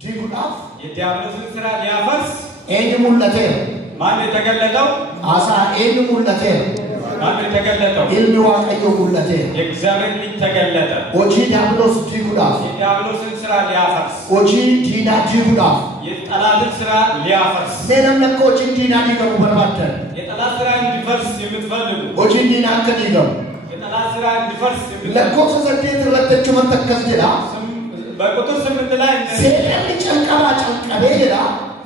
ዲጉዳፍ የዲያብሎስን ስራ ሊያፈርስ ኤኒሙለቴ ማን የተገለጠው አሳ ኤኒሙለቴ ማን የተገለጠው ኢልሚ ዋቀዮ ሙለቴ የእግዚአብሔር ልጅ ተገለጠ ኦጂ ዲያብሎስ ዲጉዳፍ የዲያብሎስን ስራ ሊያፈርስ ኦጂ ዲና ዲጉዳፍ የጠላትን ስራ ሊያፈርስ ለነም ኦጂ ዲና ዲገቡ በርባተ የጠላት ስራ እንዲፈርስ የምትፈልጉ ኦጂ ዲና ከዲገቡ የጠላት ስራ እንዲፈርስ ለኮስ ዘዴት ለተቹ መተከስደላ በቁጥር 8 ላይ ሰይጣን ጨንቀባ ጨንቀቤ ይላ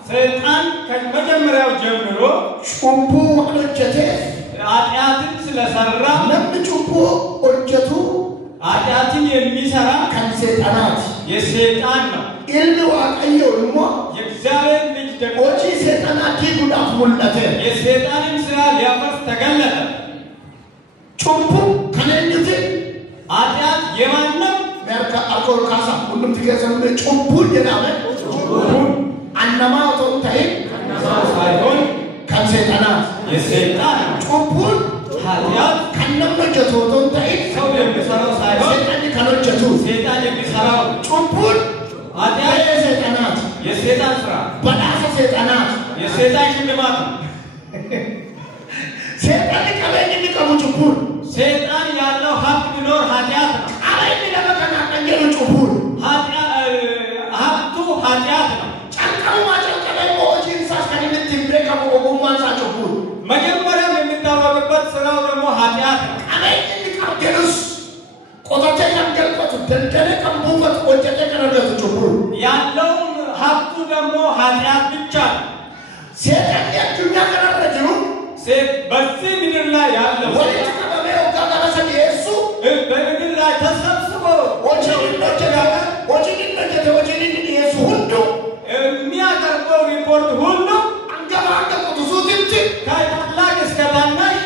ሰይጣን ከመጀመሪያው ጀምሮ ጩምቡ ወለጀቴ ኃጢአትን ስለሰራ ለምጩምቡ ወጀቱ ኃጢአትን የሚሰራ ከሰይጣናት የሰይጣን ነው ኢልሚ ዋቀዮ ልሞ የእግዚአብሔር ልጅ ደግሞ ኦጂ ሰይጣናት ዲጉዳፍ ሙለቴ የሰይጣንን ስራ ሊያፈርስ ተገለጠ ጩምቡ ከነኝት ኃጢአት የማንም በርካ አልኮል ካሳ ሁሉም ትገዘም ጩምቡ ይላል አንማ ተውታይ ሳይሆን ከሰይጣናት የሰይጣን ጩምቡ ኃጢአት ከነመጀቱ ተውታይ ሰው የሚሰራው ሳይሆን ሰይጣን ከነጀቱ ሰይጣን የሚሰራው ጩምቡ ኃጢአት የሰይጣናት የሰይጣን ስራ በዳሰ ሰይጣናት የሰይጣን ሽልማት ሰይጣን ከበኝ ሊቀሙ ጩምቡ ሰይጣን ያለው ሀብት ቢኖር ኃጢአት ነው አለኝ ለመከና ቀየሩ ጩምቡ ሀብቱ ኃጢአት ነው ጫንቃው ማጫንቀለው ኦጂን ሳስከንት ትብሬካ ቦጎማን ሳጨቡ መጀመሪያ የሚታወቅበት ስራው ደግሞ ኃጢአት ነው አለኝ ሊቀርገሉስ ቆጣቴ ያንገልቀቱ ደንደለ ቀምቡበት ወጨጨ ቀረደቱ ጩምቡ ያለው ሀብቱ ደግሞ ኃጢአት ብቻ ነው ሰይጣን ያጁኛ ቀረደሩ በዚህ ምድር ላይ ያለው ወይስ ከበሜው ጋጋሰ ኢየሱ በምድር ላይ ተሰብስቦ ወጪን ኢየሱ ሁሉ የሚያቀርበው ሪፖርት ሁሉ አንገባገቡ ዙትት ከታላቅ እስከ ታናሽ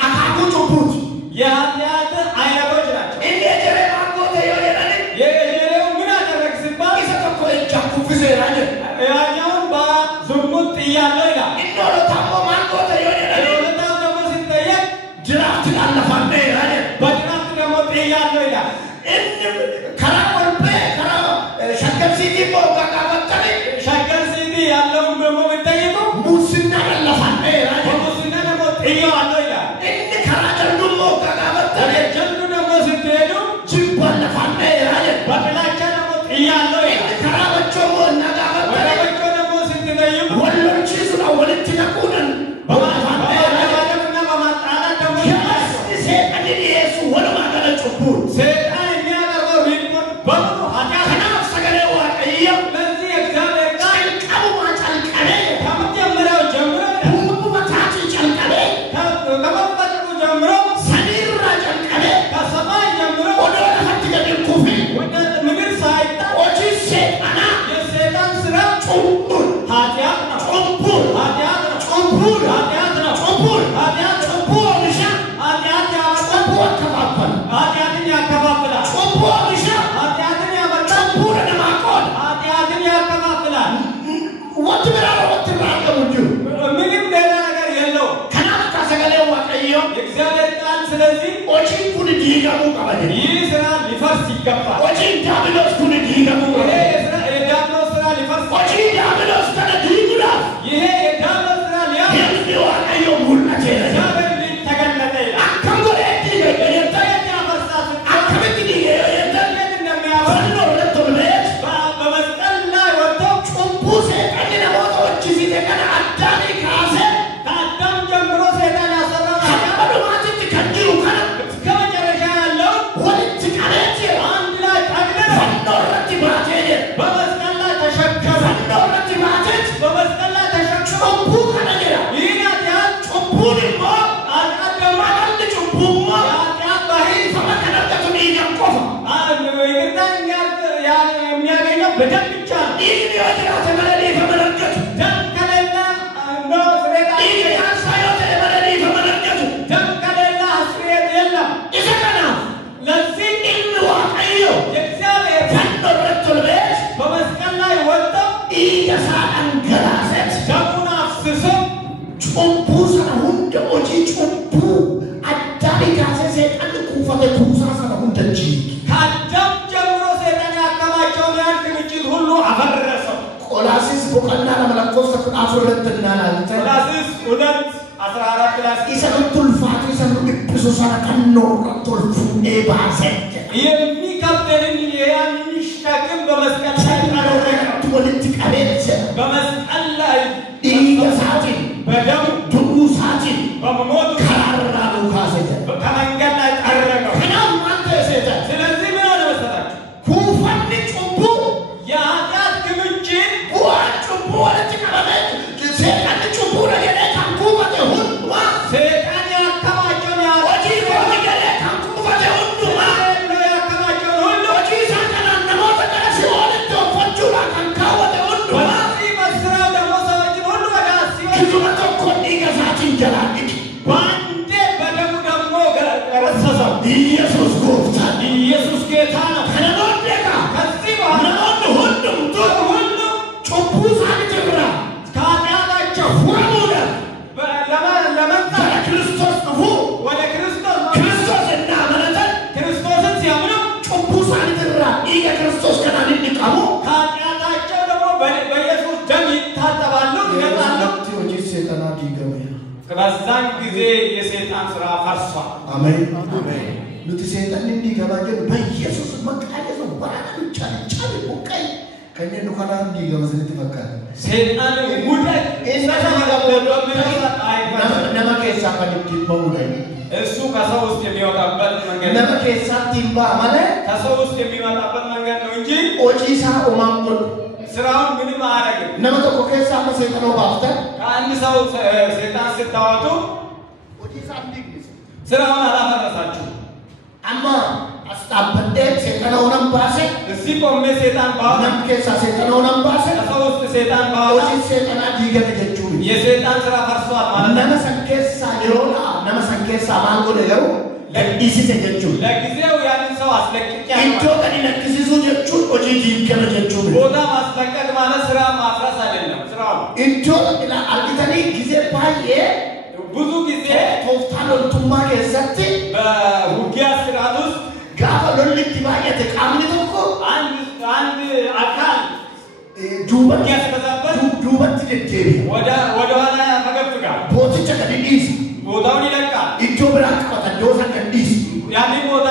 አካኩ ጩቡት የኃጢአት አይነቶች ናቸው እንዴት ለማቆተ ይወደናል የሌለው ምን አደረግ ሲባል ይሰጠው እጃኩ ፍዘራለ ያኛውን በዝሙት ጥያለሁ ይላል እንደው ታሞ ማቆተ ይወደናል ለወጣው ደግሞ ሲጠየቅ ድራፍት አለፋነ ይላል በድራፍት ደግሞ ጥያለሁ ይላል ከራወልበ ከራ ሸከር ሲቲ ቦጋጋ ወጣለ ሸገር ሲቲ ያለውን ደግሞ ቢጠይቁ ሙስና አለፋነ ይላል ሙስና ደግሞ ጥያለሁ ይላል እንደ ከራጀንዱ ቦጋጋ ወጣለ ጀንዱ ደግሞ ስትሄዱ ጅብ አለፋነ ይላል በጥላቻ ደግሞ ጥያለሁ ይላል ከራወቾ ወናጋ ወጣለ ወረበቾ ደግሞ ስትጠይቁ ወሎች ይዙራ ወልት ነቁነን በማለምና በማጣላት ደግሞ ሰይጣን ኢየሱ ወለ ማገለ ጩቡ ሰይጣን የሚያቀርበው ሪፖርት በሙሉ ኃጢአት ከናፍ ሰገለ ዋቀየ ለዚህ እግዚአብሔር ቃል ቀቡ ማጫልቀለ ከመጀመሪያው ጀምሮ ሁሉ መታች ጨልቀለ ከመፈጠሩ ጀምሮ ሰኒራ ጨልቀለ ከሰማይ ጀምሮ ወደ ለፈት ገደል ኩፊ ወደ ምድር ሳይጣ ወጂ ሰይጣና የሰይጣን ስራ ጩቡ ኃጢአት ነው ጩቡ ኃጢአት ነው ጩቡ ኃጢአት ነው ጩቡ ኃጢአት ጩቡ ልሻ ኃጢአት ያመጣል ጩቡ አከፋፈል ኃጢአትን ያከፋፍላል ጩቡ ልሻ ኃጢአትን ያመጣል ጩቡ ለማቆል ኃጢአትን ያከፋፍላል ወጥ ብራራ ወጥ ብራራ ወንጁ ምንም ሌላ ነገር የለው ከናፍ ሰገለ ዋቀየ የእግዚአብሔር ቃል ስለዚህ ወጂ ኩን ዲጋሙ ቀበለ ይህ ስራ ሊፈርስ ይገባል ወጂ ዳብሎስ ኩን ዲጋሙ ይሄ ቀበለ የዲያብሎስ ስራ ሊፈርስ ወጂ ዳብሎስ ተነ ዲጉዳ ይሄ የዲያብሎስ ስራ ሊያፈርስ የምንዋ አዮ ሙልነቴ እግዚአብሔር ልጅ ተገለጠ ይላል አከምጎ ዲገ የታ ያፈርሳል አከምት ዲገ የታ እንዴት እንደሚያፈርስ ፈኖ ለተብለት በመስቀል ላይ ወጥቶ ጩቡ ሰይጣን ለሞቶች ሲተከና አዳሚ ካሰ ከአዳም ጀምሮ ሰይጣን ያሰራው ከበሉ ማት ከጅሩ ከነ እስከ መጨረሻ ያለው ወልት ቀለት አንድ ላይ ጠቅልሎ ፈኖ ለትባቴ በመስቀል ላይ ተሸከመ ፈኖ ለትባቴ በመስቀል ላይ ተሸክሞ ጩቡ ከነገራ ይህን ኃጢአት ጩቡ ደግሞ አልቀደማ አንድ ጩቡማ የኃጢአት ባህሪ ተመከነከቱ ይያቆፋ ይቅርታን የሚያገኘው በደም ብቻ ነው ይህ የወደራ ተመለዲ ተመለከቱ ደም ከሌለ ነው ስሬት ይህ ያሳዮተ ተመለዲ ተመለከቱ ደም ከሌለ ስሬት የለም ይሰከና ለዚህ እንዋቀዮ የእግዚአብሔር ፈኖ ለተብለት በመስቀል ላይ ወጥተው ኢየሳ አንገላሰት ደሙን አፍስሶ ጩቡ ሰነ ሁንደ ኦጂ ጩቡ አዳሚ ካሰ ሰይጣን ኩፈተ ኩሳ ሰነ ሁንደ ጂ ከአዳም ጀምሮ ሰይጣን ያከማቸውን ያን ክምችት ሁሉ አፈረሰ بقلنا على ملكوس تكون أفرد النانا ولاسس ولد أسرار كلاس إذا نطول فاتي إذا نبص سنة كنور نطول فون بعزك يمي كابتن يان نشتكم بمسكن تولدك عليه بمسكن إيه ساتين بدم تبو ساتين بموت كارنا لوكاسة كمان قلنا أرجع كنا ما تسيتا سلسلة من هذا مسألة كوفان نجوبو يا جات كمجين buat jumbo ada cikamet setan jumbo lagi ada kangku pada hundua setan yang kemajuan yang oji lagi ada kangku pada hundua yang kemajuan hundu oji sanganan namo takkan siwal itu panjula kangkau pada hundua masih mesra dan masa wajib hundu ada siwal itu macam koni kesatin jalan ini bande pada muda moga rasa Yesus Goftan Yesus kita karena mereka kasih bahwa namo hundum tu hundu jumbo sakit cakra kaya macam Wamuda lama pada Kristus tu wala Kristus Kristus yang nama Kristus siapa jumbo sakit cakra iya Kristus kan ada di kamu kaya macam demo Yesus demi tata balu dengan oji setan adi kami ከበዛን ጊዜ የሰይጣን ስራ ፈርሷል አሜን አሜን ሉት ሰይጣን እንዲ ገባጀ በኢየሱስ መቃደስ ወራና ቻቻል ወቀይ ከነኑ ካላ እንዲ ገበሰት ተፈካል ሰይጣን ሙደት እነዛ ገበዶ ነማ ከሳ ከንዲ በሙዳይ እሱ ከሰው ውስጥ የሚወጣበት መንገድ ነማ ከሳ ቲምባ ማለት ከሰው ውስጥ የሚወጣበት መንገድ ነው እንጂ ኦጂሳ ኦማንቆ ስራውን ምንም አያደርግም ነማ ተቆ ከሳ ሰይጣን ወባፍተ ከአንድ ሰው ሰይጣን ስታወጡ ኦጂሳ እንዲግስ ስራውን አላፈረሳችሁ አማ አስታበደ ሰይጣን ሆነም ባሰ እዚህ ቆሜ ሰይጣን ባወጣ ነማ ከሳ ሰይጣን ሆነም ባሰ ከሰው ውስጥ ሰይጣን ባወጣ ኦጂ ሰይጣን ዲገለ ጀቹ የሰይጣን ስራ ፈርሷል ማለት ነማ ሰንከሳ የሮላ ነማ ሰንከሳ ማንጎ ደገሩ ለዲሲሰ ጀቹ ለጊዜው ያንን ሰው አስለቅቂያ ኢንቶ ከኒ ለክሲሱ ጀቹ ኦጂ ዲገለ ጀቹ ቦታ ማስለቀቅ ማለት ስራ ማፍረስ አይደለም ስራው ኢንቶ ኢላ አልቂተኒ ጊዜ ባየ ብዙ ጊዜ ቶፍታሎን ቱማ ከሰቲ በውጊያ ስርዓት ውስጥ ጋባ ሎልቲ ባየ ተቃምኒ ተኮ አንድ አካል ዱበት ያስበዛበት ዱበት ደደቢ ወደ ኋላ ያፈገፍጋል ቦትቸ ከዲስ ቦታውን ይለቃል ኢንቶ ብራክ ከተዶሳ ከዲስ ያንን ቦታ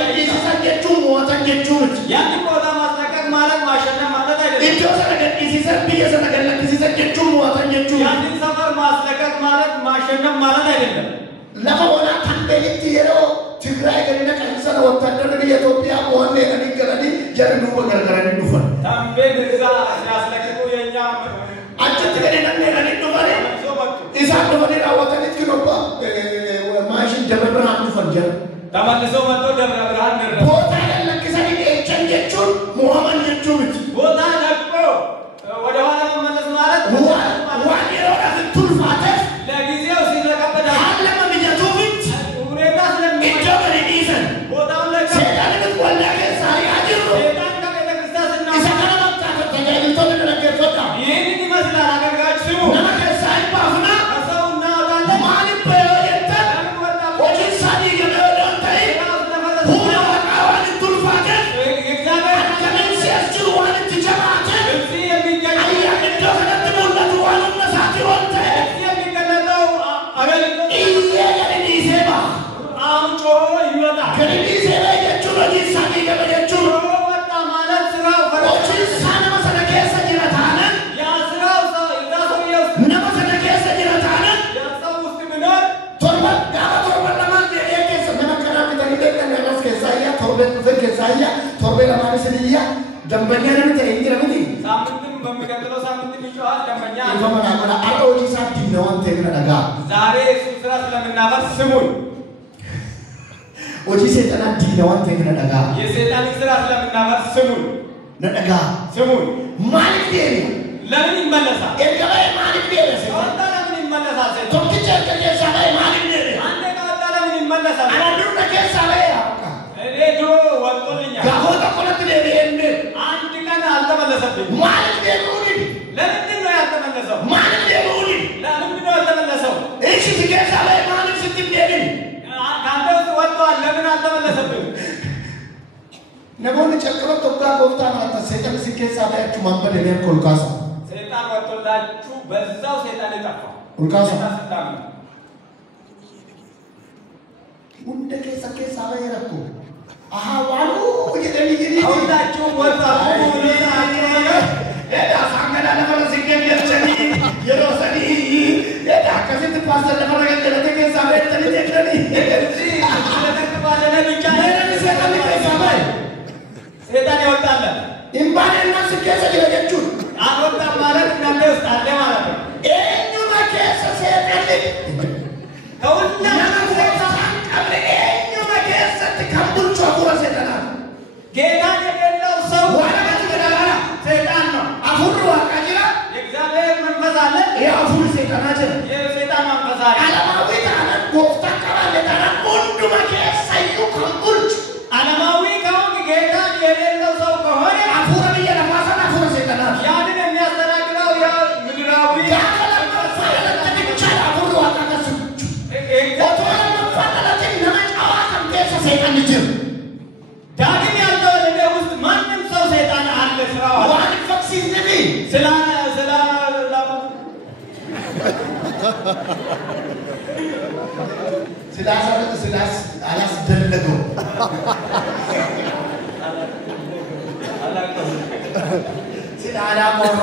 ከዲስ ሰጀቹ ሞታ ጀቹ ያንን ቦታ ማስለቀቅ ማለት ማሸነፍ ማለት አይደለም ኢንቶ ከዲስ ሰብየ ሰነገለክሲ ሰጀቹ ሞታ ጀቹ ያንን ሰፈር ማስለቀቅ ማለት ማሸነፍ ማለት አይደለም ለፈወና ታንበልት የሮ ትግራይ ገሪና ከንሰነ ወታደር በኢትዮጵያ ወንደ ለሚገረዲ ጀርዱ በገረገረዲ ዱፈን ታምቤል እዛ ያስለቀቁ የኛ አንተ ገሪና ለኔ ዱፈን ኢሳ ዱፈን ራወተት ከኖባ ማሽን ደብረብርሃን ዱፈን ጀር ተመልሰው መጥቶ ደብረ ብርሃን ደረሰ ቦታ ለከሰኒ እቸንጀቹን ሙሐመድ ጀቹት ቦታ ለቆ ወደ ኋላ መመለስ ማለት ዋን የሮዳ ቱልፋተ ለጊዜው ሲለቀበዳ አለማ ቢጀቱት ሁኔታ ኢጆበሪ ዲሰን ቦታውን ለቀ ሰይጣን ወላ ገሳሪ አጅሩ ሰይጣን ከቤተ ክርስቲያን ስና ኢሳከና መጣ ተጀልቶ ለነገርቶታ ይህንን ይመስላል አገልጋዮች ስሙ ነመከሳይ ባፍና ከሰው እናወጣለን ማሊብ በየተ ወጂ ሳዲ ገደውታይ ሁሉ ወቃዋን ቱልፋተ እግዚአብሔር ከምን ሲያስችሉ ዋን ትጀማተ እዚህ የሚገኝ አያ እንደሆነ ተሞላቱ ዋን መሳቲ ወንተ እዚህ የሚገለጠው አገልግሎት ኢየገኒ ሴባ አምጮ ይወጣል ገኒ ሴባ የቹ ወጂ ሳዲ ገበየቹ ወጣ ማለት ስራው ወጂ ሳና መሰለከሰ ጅራታነ ያ ስራው እዛ ሰውዬው ነመሰለ ከሰ ጅራታነ ያ ሰው ውስጥ ቢኖር ቶርበት ጋባ ቶርበት ለማን የከሰ ነመከና ከተሪደለ ነመስ ከሳያ ቶርበት ከሳያ ቶርበት ለማንስልያ ደንበኛ ነው ተይኝረምቲ ሳምንትም በሚቀጥለው ሳምንትም ይጮሃል ደንበኛ ይፈመና ወላ አሮጂ ሳዲ ነው አንተ ከነጋ ዛሬ እሱ ስራ ስለምናፈርስ ስሙን ወጂ ሰይጣን ዲነው አንተ ከነጋ የሰይጣን ስራ ስለምናፈርስ ስሙን ነጋ ስሙን ማሊክ ዴሪ ለምን ይመለሳል የገበያ ማሊክ ዴሪ ወጣ ለምን ይመለሳል ሰይጣን ቶክቸ ከጀሳ ላይ ማሊክ ዴሪ አንዴ ከወጣ ለምን ይመለሳል አናዱ ከጀሳ ላይ ያውቃ እኔ ድሮ ወጥቶልኛል ጋሆታ ኮለት ዴሪ እንደ አንድ ቀን አልተመለሰብኝ ማሊክ ዴሪ ለምንድን ነው ያልተመለሰው ማሊክ ዴሪ ለምንድን ነው ያልተመለሰው እሺ ሲገዛ ላይ ማሊክ ስትዴሪ ካንተ ውስጥ ወጥቷል ለምን አልተመለሰብኝ ነቦን ጨቅሮ ተብታ ጎፍታ ማለት ሰይጣን ሲገዛ ላይ አቹ ማንበል የኔ ኮልካሳ ተከፍቶላችሁ በዛው ሰይጣን ይጠፋ ሩካሳ ታስታም ወንደ ከሰከ ሳበየረኩ አሃዋሉ ወጀደልይኒ ሁላችሁ ወጣቱ ሁላችሁ ሳንገዳ ለፈረ ሲገኝ የቸኒ የሮሰኒ ከዚህ ፓስተር ለፈረ ገለተ ሳበየተኒ ተከኒ ስለተባለለ ብቻ ሰይጣን ይወጣል ኢምባኔና ስኬሰ ይለጀቹ አወጣ ማለት እናንተ ውስጥ አለ ማለት ነው ኤኙ ማከሰ ሰይጣን ከሁላችሁ ሰይጣን ቀብለ ኤኙ ማከሰ ተከቡል ቸጉራ ሰይጣን ጌታ የሌለው ሰው ወራበት ገዳላ ሰይጣን ነው አሁን ዋቃጅራ የእግዚአብሔር መንፈስ አለ የአሁን ሰይጣን አለ የሰይጣን መንፈስ አለ ዓለማዊ ታናን ጎፍታ ቀባለ ታናን ወንዱ ማከሰ ይከቡል ዓለማዊ ከሆነ ጌታ የሌለው ሰው ከሆነ አሁን በየለማሳና አሁን ሰይጣን ያንን የሚያስተናግደው ያ ምድራዊ ዳግም ያልተወለደ ውስጥ ማንም ሰው ሰይጣን አለ ስራው ዋን ፈክሲን ነቢ ስላስ አላስደለገው ስላላሞራ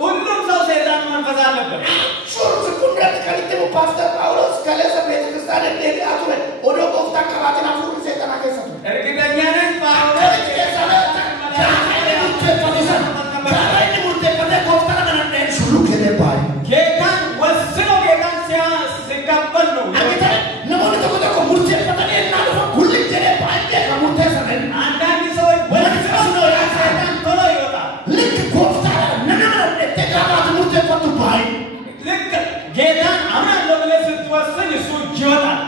ሁሉም ሰው ሰይጣን መንፈስ አለበት ፓስተር ጳውሎስ ከለሰ ቤተክርስቲያን እንደሄደ አቱረ ወደ ቆፍታ ከባትና ሁሉ ሰይጣን አከሰቱ እርግጠኛ ነኝ ጳውሎስ ጌታን ወስኖ ጌታን ሲቀበል ነው አንዳንድ ሰዎች ወስኖ ሰይጣን ቶሎ ይወጣል ልክ ጌታን አምናለሁ ብለህ ስትወስን እሱ ይወጣል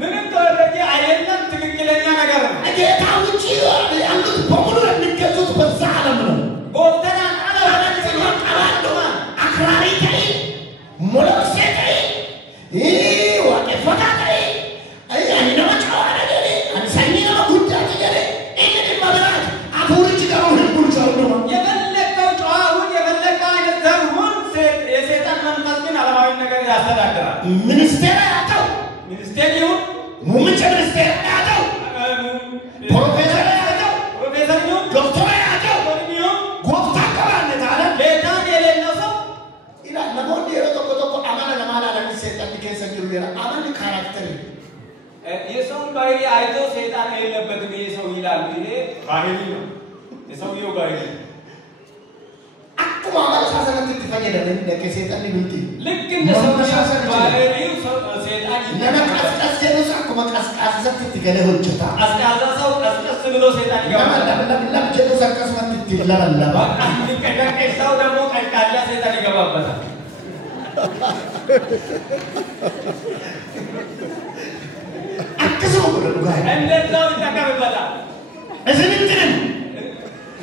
ምንም ተወረጂ አይደለም ትክክለኛ ነገር ነው ጌታ ውጪ ያሉት በሙሉ የሚገዙት በዛ ዓለም ነው ቦተና አክራሪ ተይ ሞሎሴ ተይ ዋቄፈታ ተይ አይነማ ጨዋራ ገሌ አንሰኒ ነው ጉዳት ገሌ እንግዲህ መብራት አፉርጭ ጋር ሁሉ ነው የፈለከው ጨዋሁን የፈለከው አይነት ዘርሁን የሰይጣን መንፈስ ግን ዓለማዊ ነገር ያስተዳድራል ሚኒስቴር ያለው ሚኒስቴር ይሁን ሙምጭ ሚኒስቴር ያለው ፕሮፌሰር ያለው ዶክተር ያለው ጎፍታ ከባለ ታለ ጌታን የሌለው ሰው ኢላ ለሞንዲ የሮቶኮ አማና ለማላ ለሚሰጣ ዲኬሰን ይሉራ አማን ካራክተር የሰውን ባህሪ አይቶ ሰይጣን የለበትም ይሄ ሰው ይላል ይሄ ባህሪ ነው የሰውየው ባህሪ አኩማ ማሳሰነት ትፈየደ ለከሰይጣን ሊብቲ ልክ እንደ ሰው ባህሪው ሰይጣን ለመቀስቀስ የነሳ አኩማ ቀስቀስ ዘት ትገለ ሆጭታ አስቃዛ ሰው ቀስቀስ ብሎ ሰይጣን ይገባል ለምን ጀነሳ ቀስመት ትለበለባ ከደቀ ሰው ደግሞ ቀልቃላ ሰይጣን ይገባበታል አክሰው ብሎ ጋር እንደዛው ይተከብበታል እዝንትንም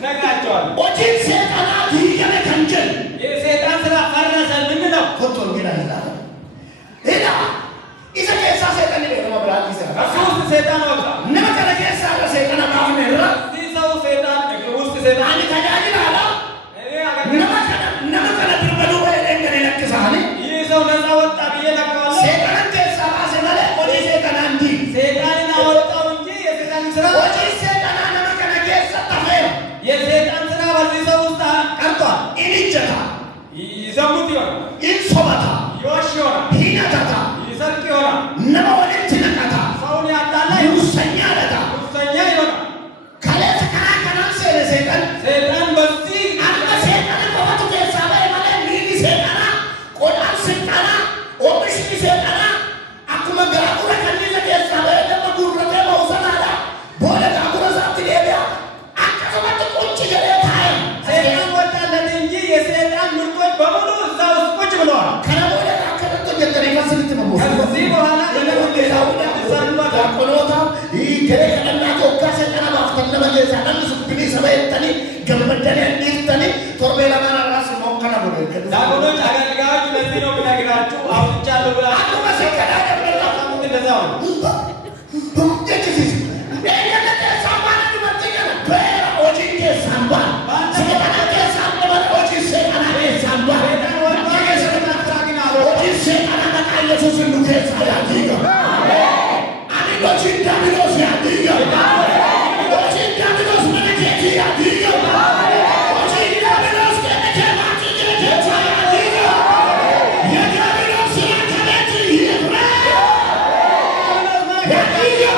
ነግራቸዋል ኦጂን ሰይጣን ይገለ ከንጀል የሰይጣን ስራ ፈረሰ ምን ነው ኮንቶል ገና ይላል ኢላ ኢዘ ከሳ ሰይጣን ነው ብራል ይሰራ ከሱስ ሰይጣን ወጣ ነመከለ ከሳ ሰይጣን ማሁን ነው ሰው ሰይጣን ውስጥ ሰይጣን አኒ ታጃጅል አላ ነመከለ ድርበሉ ወይደን ለክሳኒ ይህ ሰው ነፃ ወጣ ብዬ ነግረዋለሁ ሰይጣን ከሳ ባሰመለ ኦጂ ሰይጣን አንዲ ሰይጣንን አወጣው እንጂ የሰይጣን ስራ ኦጂ ሰይጣን ነመከለ ከሳ ታፈየ የሰይጣን ስራ በዚህ ሰው ውስጥ ቀርቷል ኢንጀታ ይዘሙት ይሆናል ኢንሶማታ ይዋሽ ይሆናል ሂናታታ ይሰርቅ ይሆናል ነመወለንት ነካታ ሰውን ያጣላ ሙሰኛ ለታ ሙሰኛ ይሆናል ከለት ከናከናን ሰይጣን ሰይጣን በዚህ አንተ ሰይጣን ቆመቱ ከሳበ ማለት ሊሊ ሰይጣን ቆዳን ሰይጣን ኦብሽ ሰይጣን አኩመ ጋቁረ ከኒዘ ከሳበ ደም ጉረተ መውሰናዳ ቦለ ጋቁረ ዛት ሊቢያ አከሰበት ቁጭ ገለታይ ሰይጣን ወጣለት እንጂ የሰይጣን ምርጦች በሙሉ እዛ ውስጥ ቁጭ ብለዋል ከነቦለ ካከረተ ገጠሪ መስልት ነው ከዚህ በኋላ ለነወደታውዳ ሰልማታ ቆሎታ ይገረ ከነና ተወካ ሰይጣን ባፍተነ በገዛ ለምሱ ቢሊ ሰበይተኒ gammadanii dhiiftanii torbee lamaan irraas immoo kana godhe. Daakonni agargaachu lafti yoo binagiraachuu awwichaa lubaa. Akkuma seeqadaa dabalataa. Akkuma danda'amu. Jechisiis. Eeyyama keessaa waan dubartii kana beera hojii keessaan baan. Seeqana keessaan baan hojii seeqana keessaan baan. Hojii seeqana maqaa Yesuus nu keessaa yaadiga. Ani hojii Dabiloos yaadiga. Hojii Dabiloos mana keetii yaadiga. Hojii Dabiloos kenna kee maatii jira keessaa yaadiga. Ya Dabiloos yaakaneeti yirra. Yaadiga.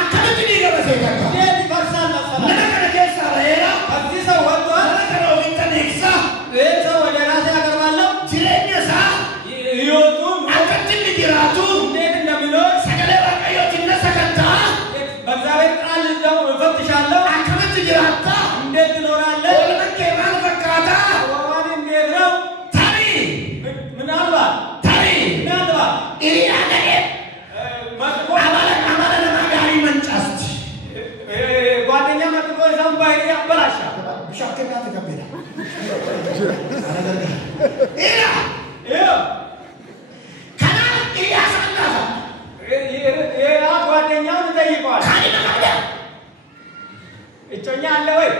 Akkanatti dhiiga baseekanka. Deeti barsaan lafa. Mana kana keessaa baheera. Barsiisa wantoota. Mana kana ofitti neeksa. Reessa waliiraasee agarmaallee. Jireenya isaa. Yootuun. Akkatti inni jiraatu. Deeti naminoo. Sagalee Waaqayyootiin na sagantaa. Bagzaabee xaal jedhamu fattishaalloo. Akkanatti jiraatta. Indeetti nooraallee. Oolman kee maal fakkaata? Waan indeetiroo. Tarii. Minaalba. Tarii. Minaalba. Iriyaa gadhee. Amala namaa gaarii mancaasti. ጓደኛ መጥቶ እዛም ባይሪ ያበላሻል። Bishaan kennaati qabbeedha. Ira. Kanaaf Iriyaa isaan lafa. ያ ጓደኛውን ይጠይቀዋል። Kaanima qabda. እጮኛ አለ ወይ?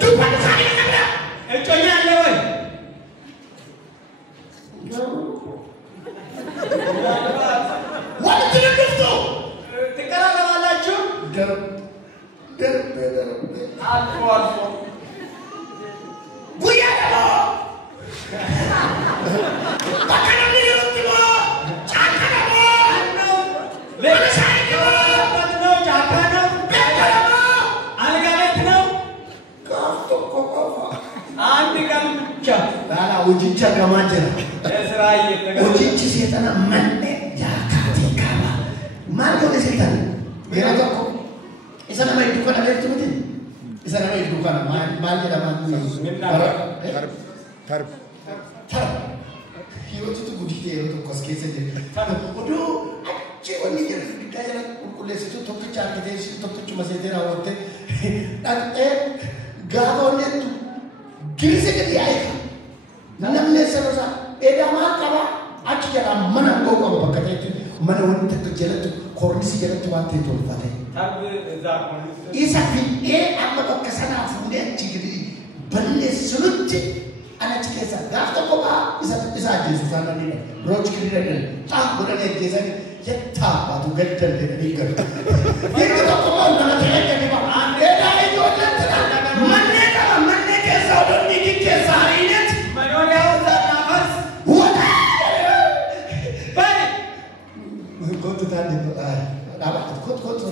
Dubbata kaanima qabda. እጮኛ አለ ወይ? Wanti nu dhuftu. ትቀራረባላችሁ? Darbe. አልፎ አልፎ Guyyaa dhamoo. Bakka namni jirutti moo caakka dhamoo. Mana isaanii moo ነው ጫካ ነው beeka dhamoo. አልጋ ቤት ነው Gaaf tokko qofa. አንድ ቀን ብቻ Laala hojicha gamaa jira. ለስራ እየተገኘ Hojichi seexana manne jaakaatii qaba. Maal godhe seexan? Yeroo tokko isa nama hedduu kana beektu miti? Isa nama hedduu kana maal jedhama? Tarb. Yerootu guddite yeroo tokko as keessa jira. Oduu achi wanni jira guddaa jala qulqulleessitu tokkicha argitee isheen tokkichuma seetee raawwattee dhaqxee gaafa hojjettu girisa gadi yaa'eeka. Namni sanosaa eedamaa qaba achi jalaa mana angoo qaba bakka ta'etti mana wanni takka jalatti kornisi jalatti waan ta'e tolfate. ታብ እዛ ኮንስ Isa fi'ee amma bakka sanaa fuudhee achi gadi balleessinutti ana achi keessa gaaf tokko isa ajjeesu isaan dha. Roochi gadi dha. Xaaf godhanii ajjeesanii yettaa baatu gadi dandeenanii galu. Inni tokko moo nama ta'e gadi ba'a. Eedaa ijoolletti dha. Mannee qaba mannee keessa odoo dhiigii keessa hariinetti. መኖሪያ ውስጥ አናፈስ ባይ Kottu taa'ee dhaabatti kottu.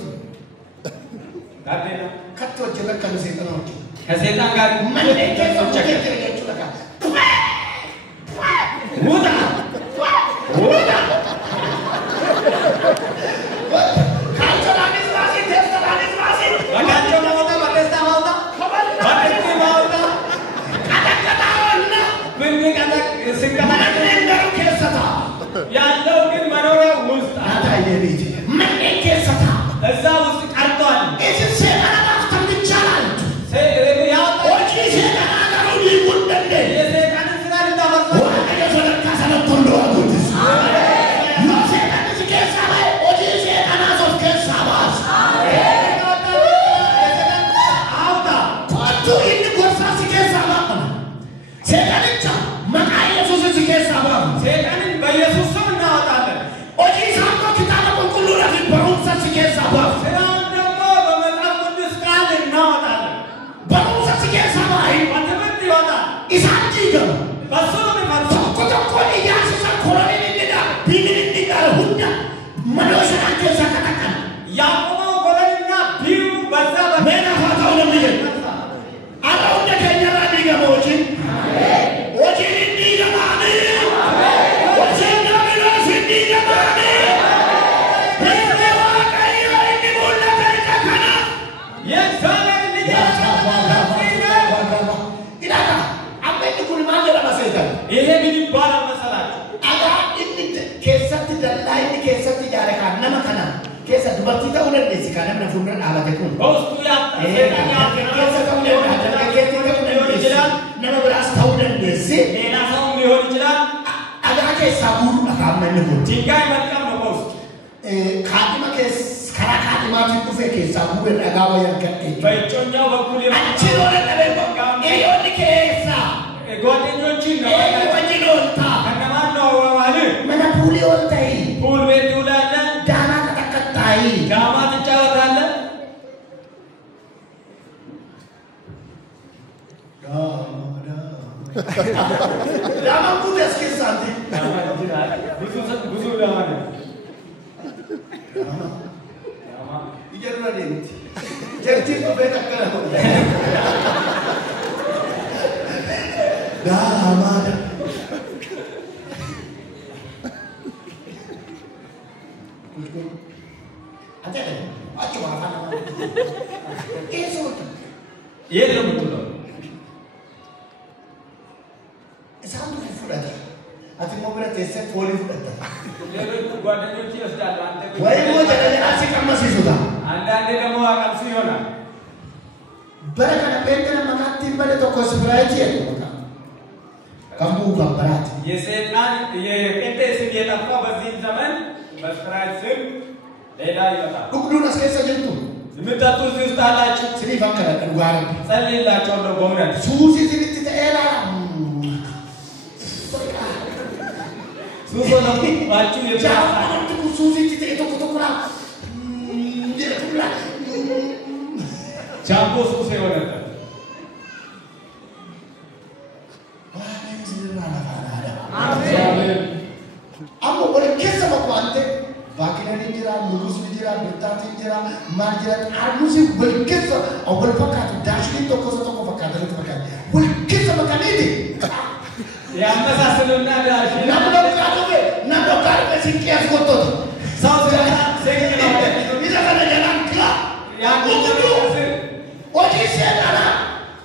ጋዴና Kattu hojjetan kan seexana hojjetu. ከሴጣን ጋር Mannee keessa hojjetan jechuudha kan. ሙታ Kaalchadhaanis baasii teessadhaanis baasii. በቃቸው ማውጣ በደስታ ማውጣ በደስታ ማውጣ ብንቀለቅ ስንቀለቅ Manneen garuu keessa taa'a. ያለው ግን መኖሪያ ውስጥ Taa'ee beeti. Manneen keessa taa'a. እዛ ውስጥ ቀርቷል። Isin seexanaaf tambicha laaltu. ያወጣ Hojii seexanaa garuu dhiibuu hin dandeenye. የሰይጣንን ስራ ልታፈርሱ Waaqayyo sadarkaa sanatti hundumaa guddisa. Yoo seexanni si keessaa ba'e hojii seexanaas of keessaa baasa. አውጣ Kottu inni gorsaa si keessaa baafama. Seexanicha maqaa Yesuus si keessaa baafama. ሰይጣንን በኢየሱስ ስም እናወጣለን። Hojii isaa immoo kitaaba qulqulluudhaa fi barumsa si keessaa baafama. ስራውን ደግሞ በመጽሐፍ ቅዱስ ቃል እናወጣለን። Barumsa si keessaa baay'ee. በትምህርት ይወጣል። Isaan diigama. በሱ ነው የሚፈርሰው። Tokko tokkoon ijaarsa koroniin inni dhaala, biilin inni dhaala hunda manoo sanaan keessaa katakkan. ያዕቆብ ኮሎንና ቢሩ በዛ Meenaaf haa ta'u namni jedhu. Har'a hunda keenyarraa diigama hojiin. Hojiin hin diigamaani. Hojiin Dabiloos hin diigamaani. Ilmi Waaqayyoo inni mul'ate isa kana. የእግዚአብሔር ልጅ Ilaaka, amma inni kun maal jedhama seetan? ይሄ ምን ይባላል መሰላችሁ? Dhagaa inni keessatti dallaa inni keessatti ijaare kan nama kana keessa dubartii ta'uu dandeessi kan namni fuuldura dhaabate kun. በውስጡ ሰይጣን nama biraas ta'uu dandeessi. ሌላ ሰው ሊሆን ይችላል። Dhagaa keessaa guuruudha kaa'amni kun. ድንጋይ መልቀም ነው በውስጡ። Kaadhima karaa kaadhimaatiin dhufee keessaa guuree dhagaa wayii argadhe. በእጮኛው በኩል Achi loola dhabee hiriyoonni keessaa. ጓደኞችን ነው Eenyu wajjin ooltaa. ከነማን ነው ማለት Mana puulii oolta'i. ፑል ቤት ትውላለህ፣ Daanaa qaxaqaxxaa'i. ዳማ ትጫወታለህ። Daamaan kun as keessaati. ብዙ ዳማ ነው። Ija dura deemti. Jartiin dhufee akkana godhe. Daamaadha. Achuma afaan namaa. Eessoota. የት ነው የምትውለው? Isaan durii fudhata. Ati immoo bira teessee foolii fudhatta. ሌሎች ጓደኞች ይወስዳሉ። አንተ ግን Wayii immoo jedhanii asii qammasiisu ta'a. አንዳንዴ ደግሞ አቀምሱ ይሆናል። Bara kana beekana makaatti hin bade tokko Ispiraayitii jedhu maqaa. Kan bu'u kan biraati. የሰይጣን የጴንጤ ስም የጠፋው በዚህ ዘመን በስፕራይት ስም ሌላ ይመጣል። Dhugduun as keessa jirtu. የምጠጡ እዚህ ውስጥ አላችሁ። Siniif akka dhaqan gaarii. ጸልይላቸዋለሁ በእውነት Suusii sinitti ta'ee laala. ሱስ ሆነባችሁ የብዛት Jaalalatti kun suusiitti ta'e tokko tokko laa. Jedhatu laa. ጃምቦ ሱስ የሆነበት Waan isinirraa lafaan haadha. አሜን። Amma wal keessa bakka waan ta'e baakinaanii jira, murusni jira, birtaatiin jira, maal jira, armusi wal keessa wal fakkaatu daashiniin tokko isa tokko fakkaatanitti fakkaatu. Wal keessa makaniiti. ያመሳስሉና ዳሽ Namni dhokkaa dhufe, namni dhokkaa dhufe sinqii as gottota. ሰው ሴት ነው Isa kana jalaan kilaa. ያንዱ Hojii seexanaa.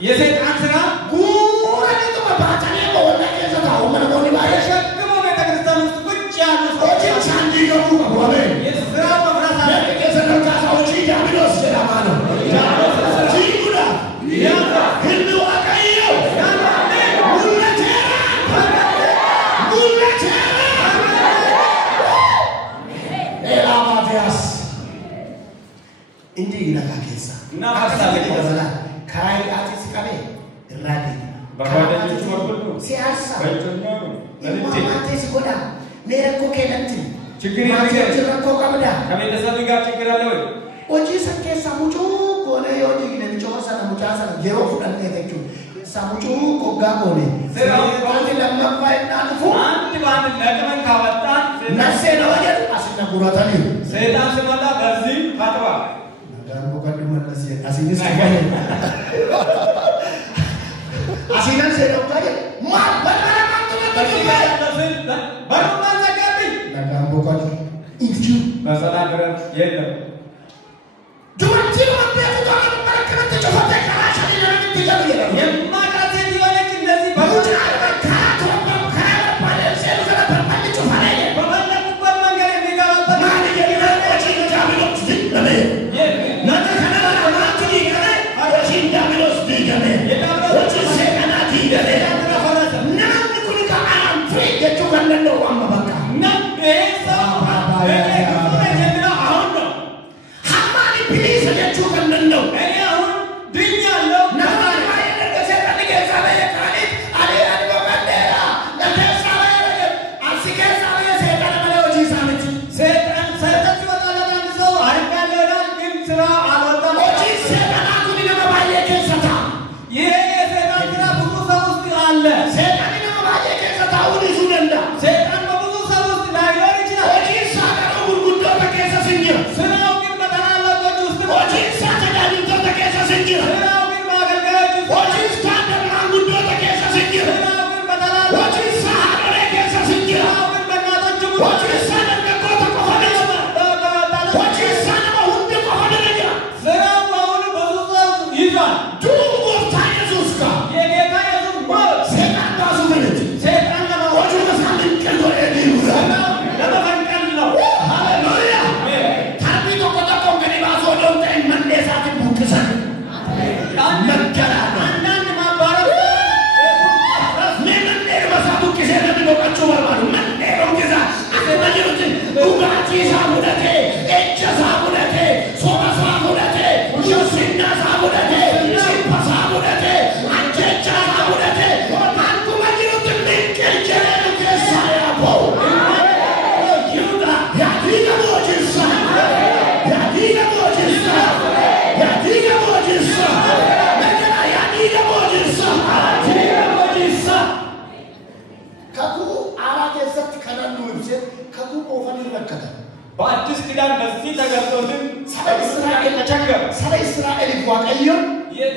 የሰይጣን ስራ Guuranii tuma baatanii amma waldaa keessa taa'u mana namoonni baay'ee. ሸክሞ ቤተክርስቲያን ውስጥ ቁጭ ያሉ ሰዎች Hojiin isaan diigamuu qabu ameen. የስራ መፍራት አለ። Namni keessa dhokkaasa hojii diiyaabiloos jedhamaa no. Diiguudha. Hilmi waaqayyo. Mul'ateera. Mul'ateera. Eelaa Maatiyaas. Inni nagaa keessa. Nama Akka sabe itti dabalaa. Karaa hidhaatis qabee irraa deema. በጓደኞቹ በኩል ነው። Siyaasa. በእጮኛው ነው። Ilmoo በልጅ maatii si godha. Mee rakkoo keenyatti. ችግር Maatii ይገኛል። rakkoo qabda. ከቤተሰብ ጋር ችግር አለ ወይ? Hojii san keessa mucuu goone yoo dhiigne mucoo sana mucaa sana yeroo fudhannee jechuudha. Isa mucuu goggaa goone. Wanti lammaffaa innaa dhufu አንድ በአንድ ለቅመን ካወጣን nassee nama jedhu asina guratanii. ሰይጣን ሲመጣ በዚህ አጥባ Nagaan boqodhu mallasee asinis qabane. Asinan seenaa jedhu maal balbala maaltu በዚህ natti ያለስን በሩን አዘጋብኝ። nagaan boqodhu injuu. በሰላም እረፍት የለም። Dubartiin waan beeku ta'an bakka cufattee karaa shanii namatti itti galu jedhamu. የማውቃት ሴት የሆነች እንደዚህ በሙጫ Karaa torban karaa barbaadee seenu sana barbaadni cufalee jedhu. በፈለጉበት መንገድ የሚገባበት Maali jedhina hojiin diiyaabiloos diigame. Nata kanarraa maaltu diigame? Hojiin diiyaabiloos diigame. Hojiin seeqanaa diigame. Namni kun ka'aan ture jechuu kan danda'u amma bakka. Hammaan ibiliisa jechuu kan danda'u. Nama baay'ee dargaggeessa kan keessaa ba'e kaaniif ani boqoddeera. Na keessaa ba'e asi keessaa ba'e seeqana malee hojii isaa miti. በአዲስ ኪዳን በዚህ ተገልጦልን እስራኤል ተቸገረ። ስለ እስራኤል ዋቀዮ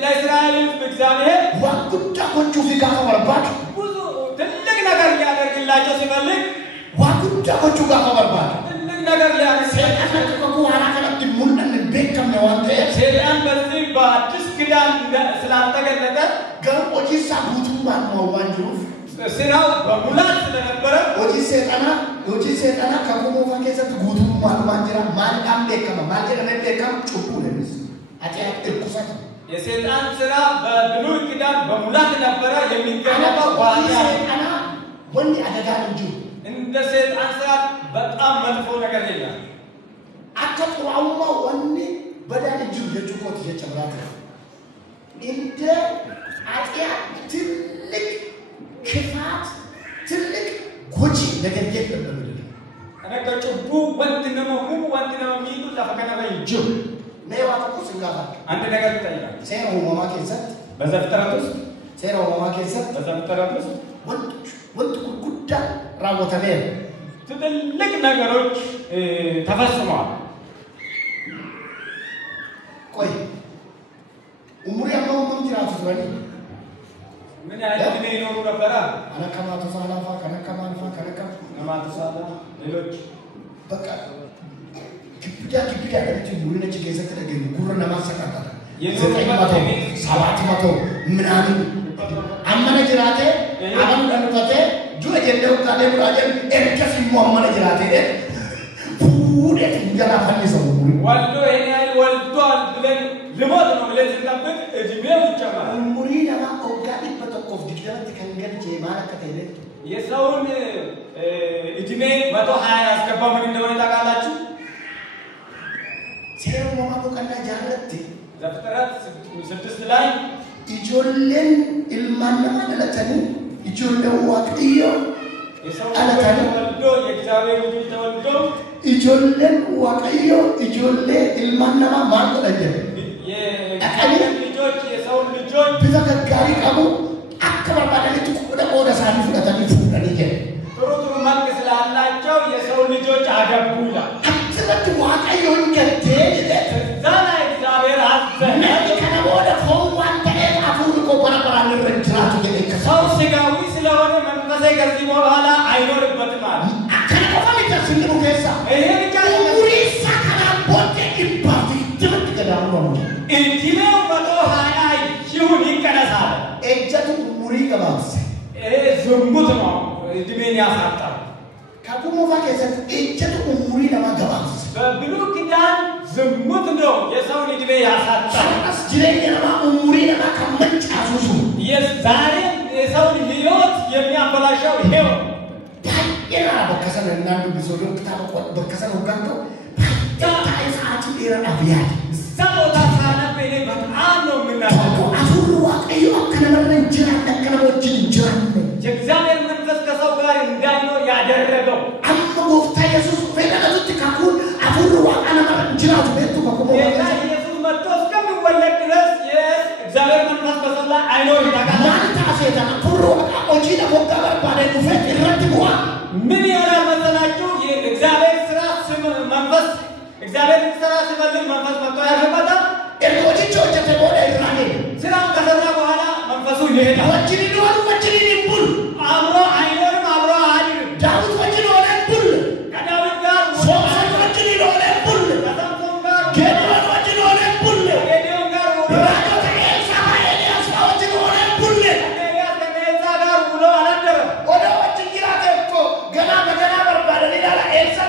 ለእስራኤል እግዚአብሔር ዋቁጣ ኮቹ ፊጋፋ በርባድ ብዙ ትልቅ ነገር ሊያደርግላቸው ሲፈልግ ዋቁጣ ኮቹ ጋፋ በርባድ ትልቅ ነገር ሊያደርግ ሰይጣን ከቆቁ አራከለት ሙሉን ቤከም ነው አንተ ሰይጣን በዚህ በአዲስ ኪዳን ስላልተገለጠ ገርቆጂሳ ጉቱማ ነው ዋንጁፍ ስራው በሙላት ስለነበረ ወጂ ሰይጣና ከቆቁ ፈከሰት ጉቱማ ማንጀራ ማንቃም ቤከም ማንጀራ ቤከም ጩቁ ለምስ አጥያት እኩሳት የሰይጣን ስራ በብሉይ ኪዳን በሙላት ነበረ የሚገነባው ሰይጣና ወንድ አደጋ እንጂ እንደ ሰይጣን ስራ በጣም መጥፎ ነገር የለም። አከጥራውማ ወንድ በዳን እጁ የጭቆት የጨምራት እንደ አጥያ ትልቅ ክፋት ትልቅ ጎጂ ነገር የለም። አነከጭቡ ወንድ ነው ሚሉ ተፈከና በእጁ ነው አጥቁስ እንጋባ አንድ ነገር ይጠይቃል። ሰይጣን ወማማ ከሰት በዘፍጥረት ውስጥ ሰይጣን ወማማ ከሰት በዘፍጥረት ውስጥ ወንድ ጉዳ ራቦተለ ትልቅ ነገሮች ተፈጽመዋል። ቆይ ኡሙሪያማው ምንድነው ትረኒ ምን ያህል ጊዜ ይኖሩ ነበር? አነከማቱ ሳላፋ ከነከማንፋ ከነከማቱ ሳላ ሌሎች በቃ ግብዳ ለምት ሙሉነች ገዘተ ተገኙ ጉር ለማሰቃጣ የዘጠኝመቶ 700 ምናምን አመነ ጅራቴ አሁን ለምፈተ ጁ የለው ካለ ብራጀን ኤርከስ ሙሐመድ ጅራቴ ፉዴት እንጀራ ፈልሰው ወልዶ ይሄን ወልዷል ብለን ልሞት ነው ብለን ስንጠብቅ እድሜው ይጨምራል። ሙሪ ለማ ኦጋዲ በተቆፍ ዲክለት ከንገርጄ ማለከተ ይለ የሰውን እድሜ 120 ያስገባው ምን እንደሆነ ታውቃላችሁ? ሴሩ ማማቆ ቀና ጃረቲ ዘፍጥረት 6 ላይ ኢጆለን ኢልማንማ ለተኒ ኢጆለው ዋቅዮ የሰው ተወልዶ የእግዚአብሔር ልጅ ተወልዶ ኢጆለን ዋቅዮ ኢጆሌ ኢልማንማ ማቆለጀ የእግዚአብሔር ልጆች የሰው ልጆች በተከጋሪ ቀሙ አከባር ባለልት ወደ ወደ ሳሊፍ ለተኒ ፉረንጀ ጥሩ መልክ ስላላቸው የሰው ልጆች አገቡ ይላል። አጥረት ዋቅዮን ከቴ ዛና እግዚአብሔር አዘነ ከነቦደ ፎዋን ተኤት አፉር ቆቆራቆራን ረጅራቱ ሰው ስጋዊ ስለሆነ መንፈሳዊ ከዚህ በኋላ አይኖርበትም አለ። ከነቆም ይተስልሙ ከሳ ይሄ ብቻ ኡሪሳ ከናቦቴ ኢምፓርቲ ትምት ገዳሙ ነው እድሜው 120 ይሁን ይቀነሳል። እጀቱ ሙሪ ገባስ ይሄ ዝሙት ነው እድሜን ያሳጣል። ከቁሙፋ ከሰት እጀቱ ሙሪ ለማገባስ በብሉይ ኪዳን ዝሙት ነው የሰው እድሜ ያሳጣል። አስጅለኝ ለማ ሙሪ ለማ ከመንጫ ሱሱ የዛሬ የሰው ህይወት የሚያበላሸው ይሄው ታየና በከሰነ እናንዱ ቢሶዶ ክታቆ በከሰነ ወጋንቶ ታይ ሰዓት ይራና ቢያድ ሰቦታ ሳነብኔ በጣም ነው የምናደርገው። አፉሩ ዋቀዩ ከነመረን ጅራ ተከነቦችን ጅራ የእግዚአብሔር መንፈስ ከሰው ጋር እንዳይኖር ያደረገው አምቦፍታ ኢየሱስ ፈለገት ተካኩን አፉሩ ዋቀና መረን ጅራ ተበቱ ከቆሞ ኢየሱስ መጥቶ እስከሚወለድ ድረስ የእግዚአብሔር መንፈስ በሰው ላይ አይኖር ይታቃል። ማንታ ሰይጣ አፉሩ ዋቃ ኦጂ ለቦጋ በርባደ ኩፈት ይረትኩዋ ምን ያህል መሰላችሁ? የእግዚአብሔር ስራ መንፈስ እግዚአብሔር ስራ ሲፈልግ መንፈስ መጥቶ ያርፈታል። እርቆጂ ቾቸ ተቦደ ይራኔ ስራው ከሰራ በኋላ መንፈሱ ይሄዳል። ወጭኒ ነው ወጭኒ ይቡል አብሮ አይኖርም፣ አብሮ አይድም። ዳዊት ወጭኒ ሆነ ቡል ከዳዊት ጋር ሶምሶን ወጭኒ ሆነ ቡል ከሳምሶን ጋር ጌዲዮን ወጭኒ ሆነ ቡል ጌዲዮን ጋር ራጆ ተኤልሳ ኤልያስ ወጭኒ ሆነ ቡል ኤልያስ ከኤልሳ ጋር ውሎ አላደረም። ወደ ወጭኒ ይራቴ እኮ ገና በገና በርባደ ሊላላ ኤልሳ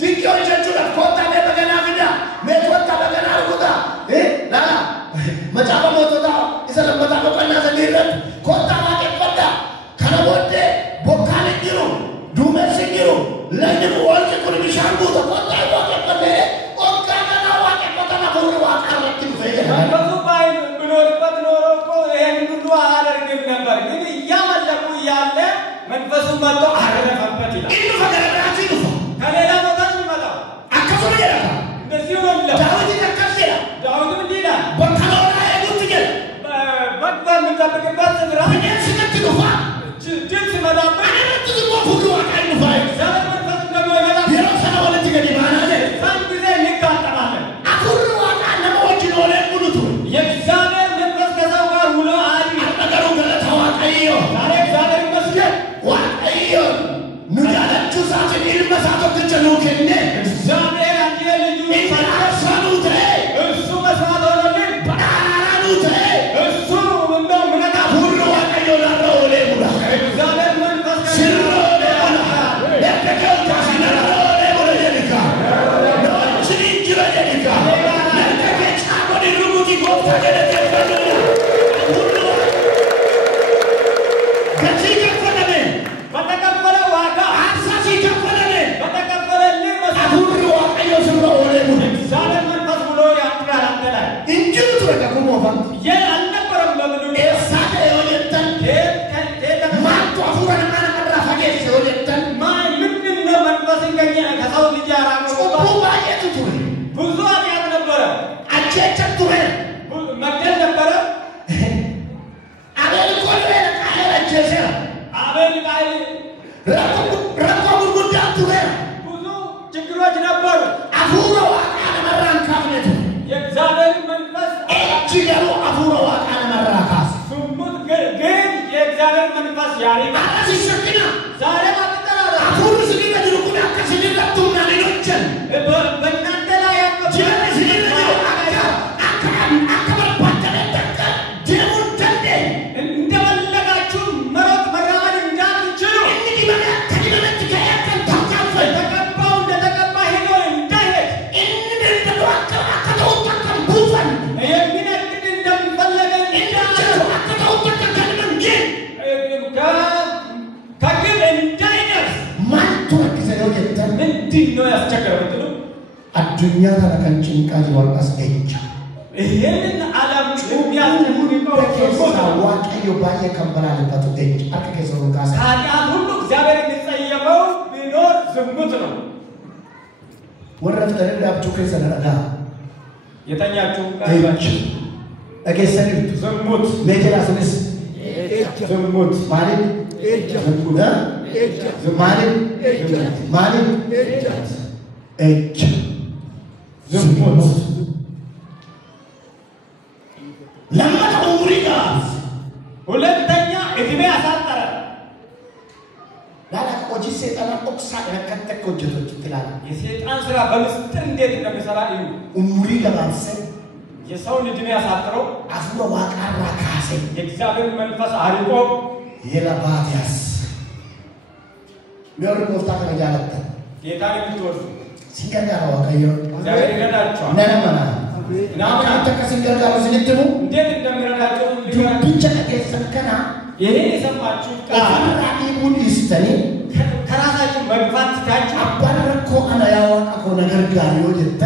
ድንጋዮች ጀቹላ ኮታ በገና ቢዳ ሜቶታ በገና አርጉታ ላ መጫባ ሞቶታ ይሰለመታ በቀና ዘንዲረት ኮታ ማቀበዳ ከነቦደ ቦካን ይሩ ዱመስ ይሩ ለንዱ ወልቅ ኩል ቢሻንጉ ተቆጣ ዋቀበደ ኦካና ዋቀበታ ነው ዋቀረት ይፈየ መንፈሱ ባይ ብኖርበት ኖሮ እኮ ይሄን ሁሉ አያደርግም ነበር። ግን እያመለኩ እያለ መንፈሱ መጥቶ አረፈበት ይላል። ኢኑ ፈገራቲ ነው ከሌላ ቦታ ይመጣው አከፈለ ይላል እንደዚህ ነው የሚለው ዳዊት ይከከለ ዳዊት እንዲህ ይላል በከሎና የጉት ይገል በቃ የምንጠብቅበት ስፍራ ምን ሲከትሉፋ ጅል ሲመጣበት አረቱ ዝሞ ሁሉ አቀን ፋይ ዘመን መንፈስ እንደሚመጣ የራሰና ወለት ይገዲ ማናለ ሙሉ እግዚአብሔር መንፈስ ብሎ ያድራል አንተ ላይ እንጂቱ ተረከኩሞፋን የአልነበረም በምድር ኤሳተ ወጀተን ማንቱ አፉራን ማን መራፋጌ ወጀተን ማን ምንድን ነው መንፈስ ገኛ ከሰው ልጅ ያራቀው ጩቡ ባየቱ ቱሪ ብዙ አብያት ነበረ አቸቸ ቱሪ መግደል ነበረ አቤል ቆለ ቃለ ጀሰ አቤል ቃል ረቆ ጉዳ ቱሪ ብዙ ችግሮች ነበሩ አፉራ ዋቃለ መራን ካፍነት የእግዚአብሔር መንፈስ እጅገሩ አፉራ ዋቃለ መራካስ ስሙት ግን የእግዚአብሔር መንፈስ ያሪካ አራሲሽክና ዛሬ ማጥተራ አፉሩ ሲሊበ ድሩኩና ከሲሊበቱና ሌሎችን በእናንተ ላይ ያቀበ ጀነ ሲሊበ አከበር ባተለተከ ደሙን ተንደ እንደፈለጋችሁ መሮጥ መራመድ እንዳትችሉ እንግዲህ ከዲበለት ከያከን ታካፈል ተቀባው እንደተቀባ ሄዶ እንዳይሄድ እንደው አከተው ተከም ቡፈን የሚነግድ እንደፈለገ እንዳይሄድ አከተው ተከም መንገድ ከግብ እንዳይደርስ ማንቱ ወክዘው የለም ምንድን ነው ያስቸገረው? አዱኛ ተረከንችን ቃል ወርቀስ እቻ ይሄንን ዓለም የሚያስፈልገው ዋቀዮ ባየ ከበራል ተጠጭ አከከሰው ጋር ኃጢአት ሁሉ እግዚአብሔር የሚጸየፈው ቢኖር ዝሙት ነው። ወረፍ ተረዳችሁ ከሰነዳ የተኛችሁ እች አገሰን ዝሙት ለጀላስንስ ዝሙት ማለት ዝሙት ማለት እች ዝሙት ለማ ኡምሪጋ ሁለተኛ እድሜ አሳጠረ ላላ ቆጂ ሰይጣን ኦክሳ ለከተከ ወጀቶች ትላል የሰይጣን ስራ በምስጢር እንዴት እንደሚሰራ እዩ። ኡምሪጋ ባሰ የሰውን እድሜ አሳጥረው አፍሮ ዋቃራ ካሴ የእግዚአብሔር መንፈስ አርቆ የለባቲያስ ቢወር ቆፍታ ከጃለተ ጌታን የምትወዱ ሲንገዳ ዋቀዮ እግዚአብሔር ይረዳቸዋል። ነነመና ናምን አንተ ከሲንገዳ ወዝንትሙ እንዴት እንደሚረዳቸው ብቻ ከሰከና ይሄን የሰማችሁ ቃል ራዲቡን ይስተኒ ከራሳችሁ መግፋት ትታችሁ አባረኮ አና ያዋቀ ነገር ጋር ይወጀተ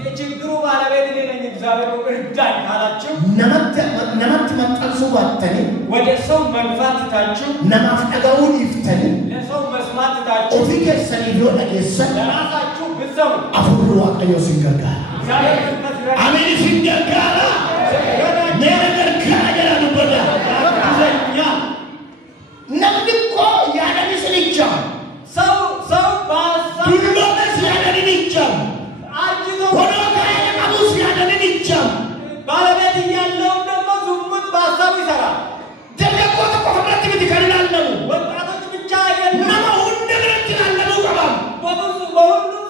የችግሩ ባለቤት እኔ ነኝ እግዚአብሔር እርዳኝ ካላችሁ ነመት መጣልሱ ባተኒ ወደ ሰው መግፋት ትታችሁ ነማፍቀጋውን ይፍተኒ ለሰው መስማት ትታችሁ ኦፊከሰኒ ቢሆን አገሰን ለራሳችሁ ብዘው አፉሩ ዋቀዮ ሲንገዳ እግዚአብሔር መንፈስ አሜን ሲንገዳ ነገር ካገራ ንበዳ ይረዳኛ ነብቆ ያደኒ ስልቻ ሰው ባሳ ዱሎበስ ያደኒ ይቻ አጅቶ ወዶጋ ያቀቡስ ያደኒ ይቻ ባለቤት እያለው ደግሞ ዝሙት በሀሳቡ ይሰራል። ደለቆ ተቆፍረት ቢትከላል ነው ወጣቶች ብቻ አይደለም ነማ ሁንደረት ይላል ቀባም በሁሉም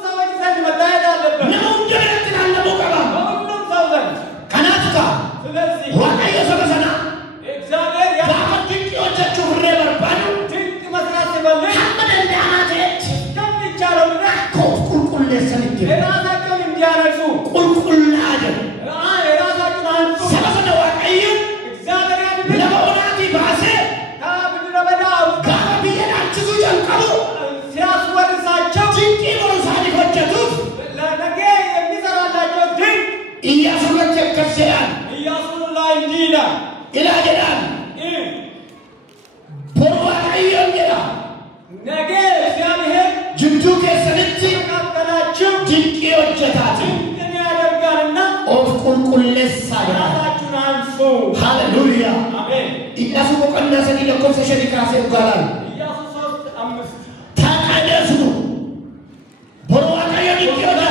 ሰዎች ዘንድ መታየት አለበት። ነማ ሁንደረት ይላል ቀባም በሁሉም ሰው ዘንድ ከናፍታ ስለዚህ ዋቀዮ ሰበሰና እግዚአብሔር ያፈጥቂዎቻችሁ ፍሬ በርባን ድንቅ መስራት ሲፈልግ ሐመድ እንዳማተች ከሚቻለው ድረስ ቁልቁል ለሰንጀ የራሳቸውን እንዲያነሱ ቁልቁል አደ የራሳቸውን አንጹ ሰበሰና ዋቀዮ እግዚአብሔር ያድርግ። ለመውናቲ ባሴ ከምድረ በዳ ጋር ቢየናችሁ ጀንቀቡ ሲያስወርሳቸው ድንቂ ሞሳሊ ወጀቱት ለነገ የሚሰራላቸው ድንቅ ኢያሱነት ከሰያን ኢያሱ ላይ እንዲህ ይላል ኢላጀዳን ቦርዋቀዮ እንጀራ ነገ እግዚአብሔር ጅምቱ ከሰንት ተቀበላችሁ ድንቂ ወጀታት ድንቅን ያደርጋልና ኦፍ ቁልቁልስ አደ ራሳችሁን አንሱ። ሃሌሉያ አሜን። ኢያሱ ቆቀናሰኒ ለኮሰ ሸሪካሴ ይባላል ኢያሱ 3:5 ተቀደሱ ቦርዋቀዮ ድንቂ ወጀታ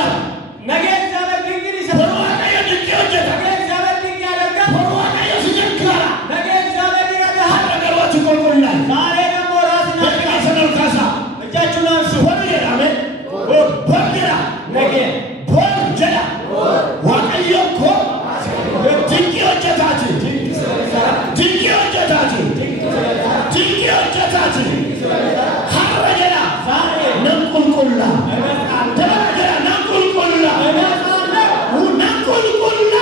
ነገ እግዚአብሔር ድንቅን ይሰራል። ቦርዋቀዮ ድንቂ ወጀታ ነገ እግዚአብሔር ድንቅ ያደርጋል። ቦርዋቀዮ ሲጀክራ ነገ እግዚአብሔር ይረዳሃል። ነገሮች ቁልቁልናል ዛሬ ደግሞ ራስን በቃሰነው ካሳ እጃችሁን አንሱ። ወንጀራ አሜን ወንጀራ ነገ ወንጀራ ዋቀዮ እኮ ድንቂ ወጀታት ድንቂ ወጀታት ድንቂ ወጀታት ሐረጀራ ነንቁልቁላ ተባጀራ ነንቁልቁላ ነንቁልቁላ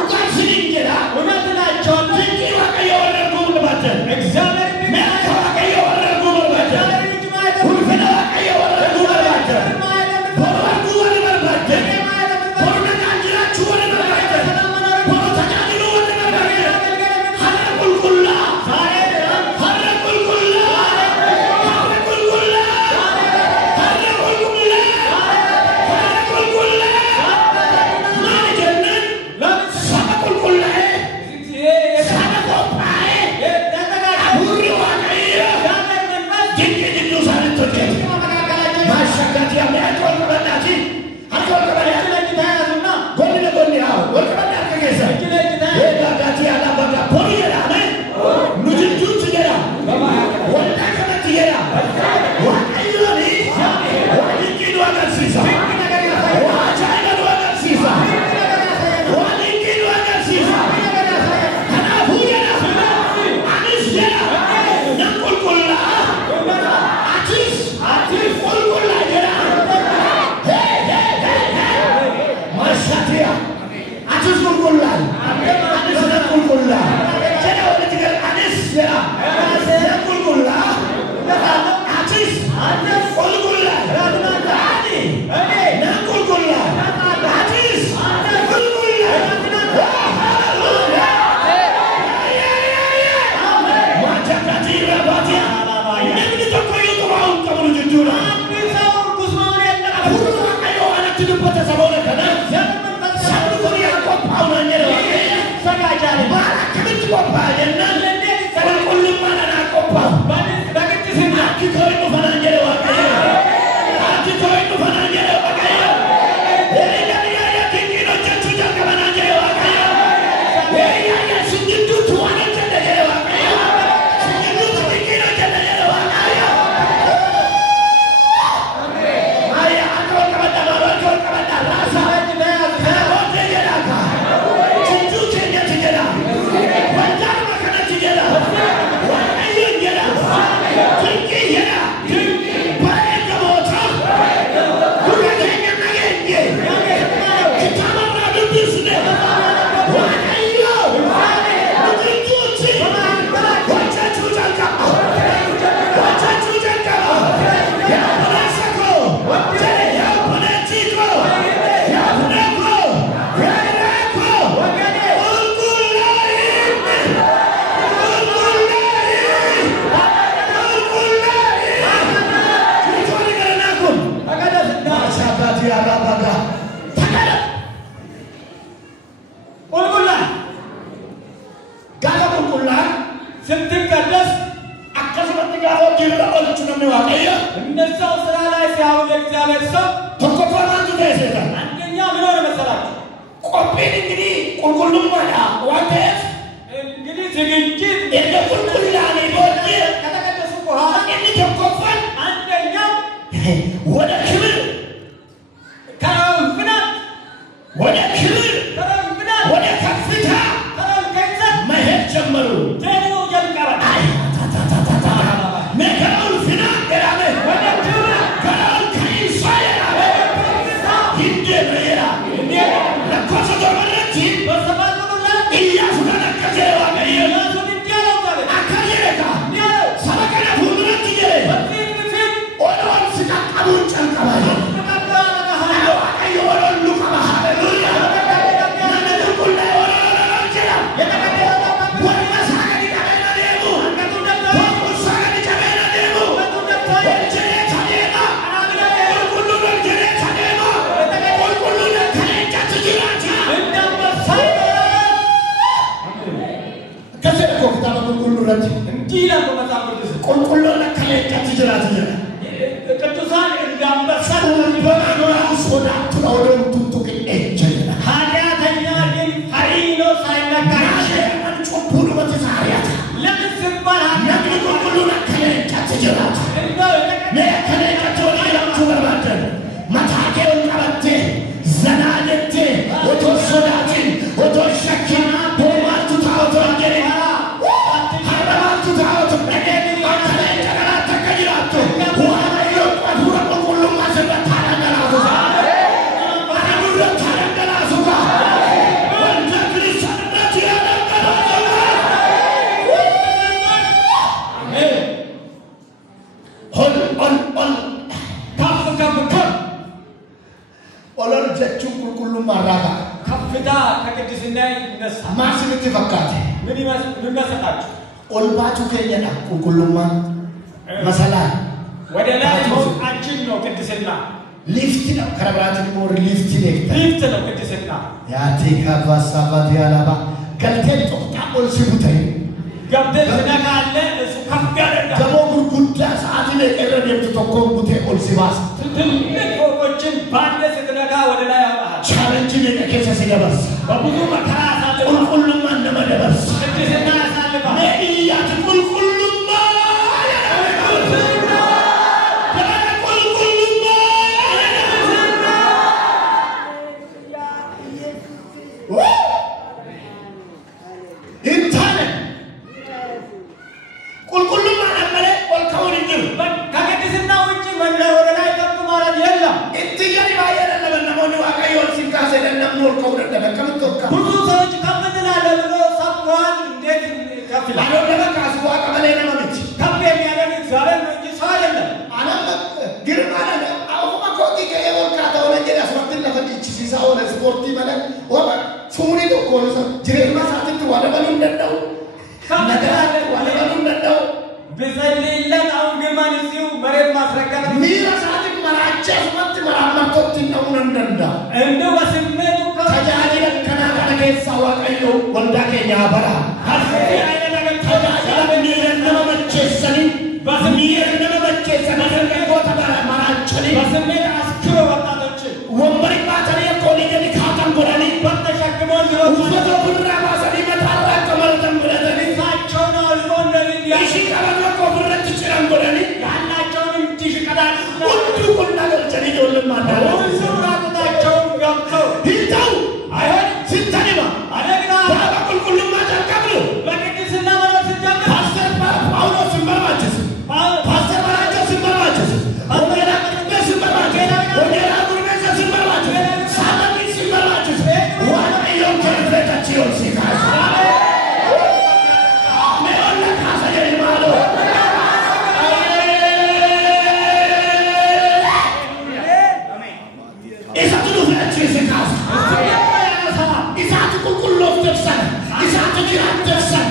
ኡቃሲንጀራ እውነት እላቸዋለሁ ድንቂ ዋቀዮ ወረርጉ ልባተን እግዚአብሔር መካ ዋቀዮ ወረርጉ ልባተን እግዚአብሔር እጅ ማየት ሁልፈና ዋቀዮ ወረርጉ ልባተን ወረርጉ ልባተን ትልበተ ሰቦነ ከነ ሰብሩ ያቆም አውናኘረ ሰጋጃለ ባራከብት ቆባየና ቁልቁልም ማና ቆባ በግጭትና አኪቶይ ነው ፈናኘረ ዋቀየ አኪቶይ ነው ፈናኘረ ዋቀየ Mira saat merajas mati meramat kau tidak menendang. bara tajaajila miira nama macheessanii miira nama macheessanii goota bara maraachanii wambari baatanii akkoonii gadi kaatan godhanii uffata ofirraa baasanii mataarraa akka maratan godhatanii ishii qaban akka ofirratti ciran godhanii hunduu qonnaa galchanii ijoollummaa hin ta'u sittanima baaba qulqullummaa jalqabnu Pastor Paulos hin barbaachisu Pastor Baraachos hin barbaachisu Hongeelaa Qurbees hin barbaachisu Hongeelaa Gurmeessas hin barbaachisu Saabaniis hin barbaachisu Waaqayyoon keessa achi ol si kaasa mee'olla kaasa jedhi maaloo isatu dhufe achi si kaasa isatu qulqulloof tebsan isatu jiraat tebsan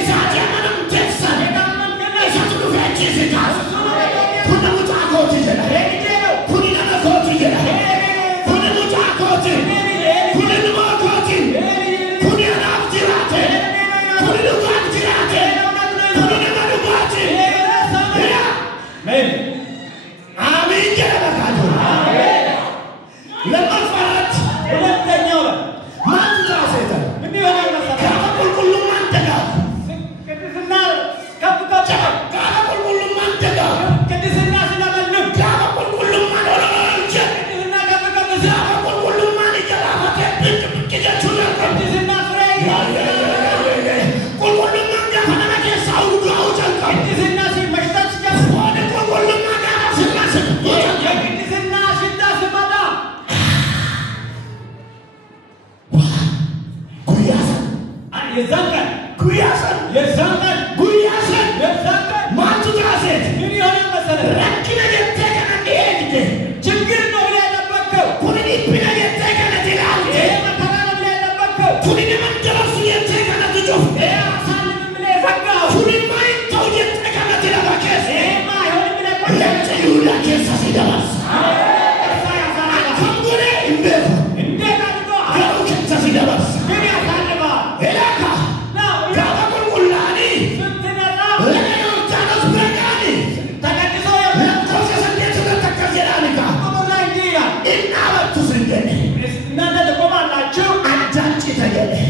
isatu amanam tebsan isatu dhufe achi si kaasa kun mucaa kooti jedha kun nama kooti jedha kun mucaa kooti kun ilmoo kooti kun anaaf jiraate kun dhugaaf jiraate kun nama dhugaati amiin jedha bakaatu lamaffaarratti maaltu taaseetan gaafa qulqullummaan dagaagu gaafa qulqullummaan dagaagu gaafa qulqullummaan olololche gaafa qulqullummaan ija laafatee biqi jechuu jalqabu qulqullummaan gaafa nama keessaa urgaa'uu jalqabu fooni qulqullummaa gaafa sirna sirbuu jalqabu Guyyasan maaltu taaseet rakkina jettee kana dhiyeegde kuni dhiphina jettee kana dilaalte kuni naman dabarsu jettee kana tujufte kuni maayin ta'u jettee kana dilaba keessa lafti Yihuudaa keessa si dabarsa akkam godhee hin beeku garuu keessa si dabarsa Elaka gaafa qulqullaa'anii laga Yordaanos bira ga'anii lakkoofsa 8 akkas jedhaani ka'a inni dhaabattus hin jedhe addaan cita jedhe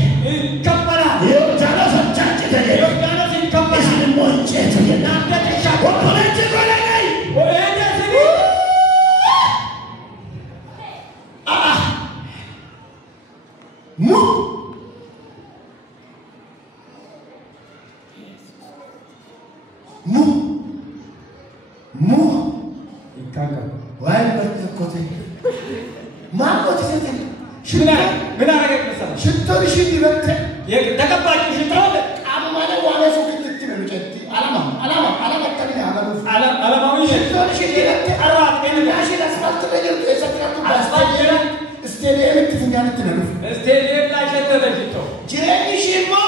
Yordaanos addaan cita jedhe isin immoo hin ceetu jedhe obboleetti godhanii Why not the kote? Maa kote sete? Bina aragek misal. Shitto di shiti bette. Ye dakabachi shitto. Amu mane wale so kitti me lucetti. Alama tani alama. Alama wi shitto di shiti bette. Arab ene yashi asfalt me jel esa kratu stadium. Stadium itti funyani tinu. Stadium la shitto da shitto. Jireni shimo.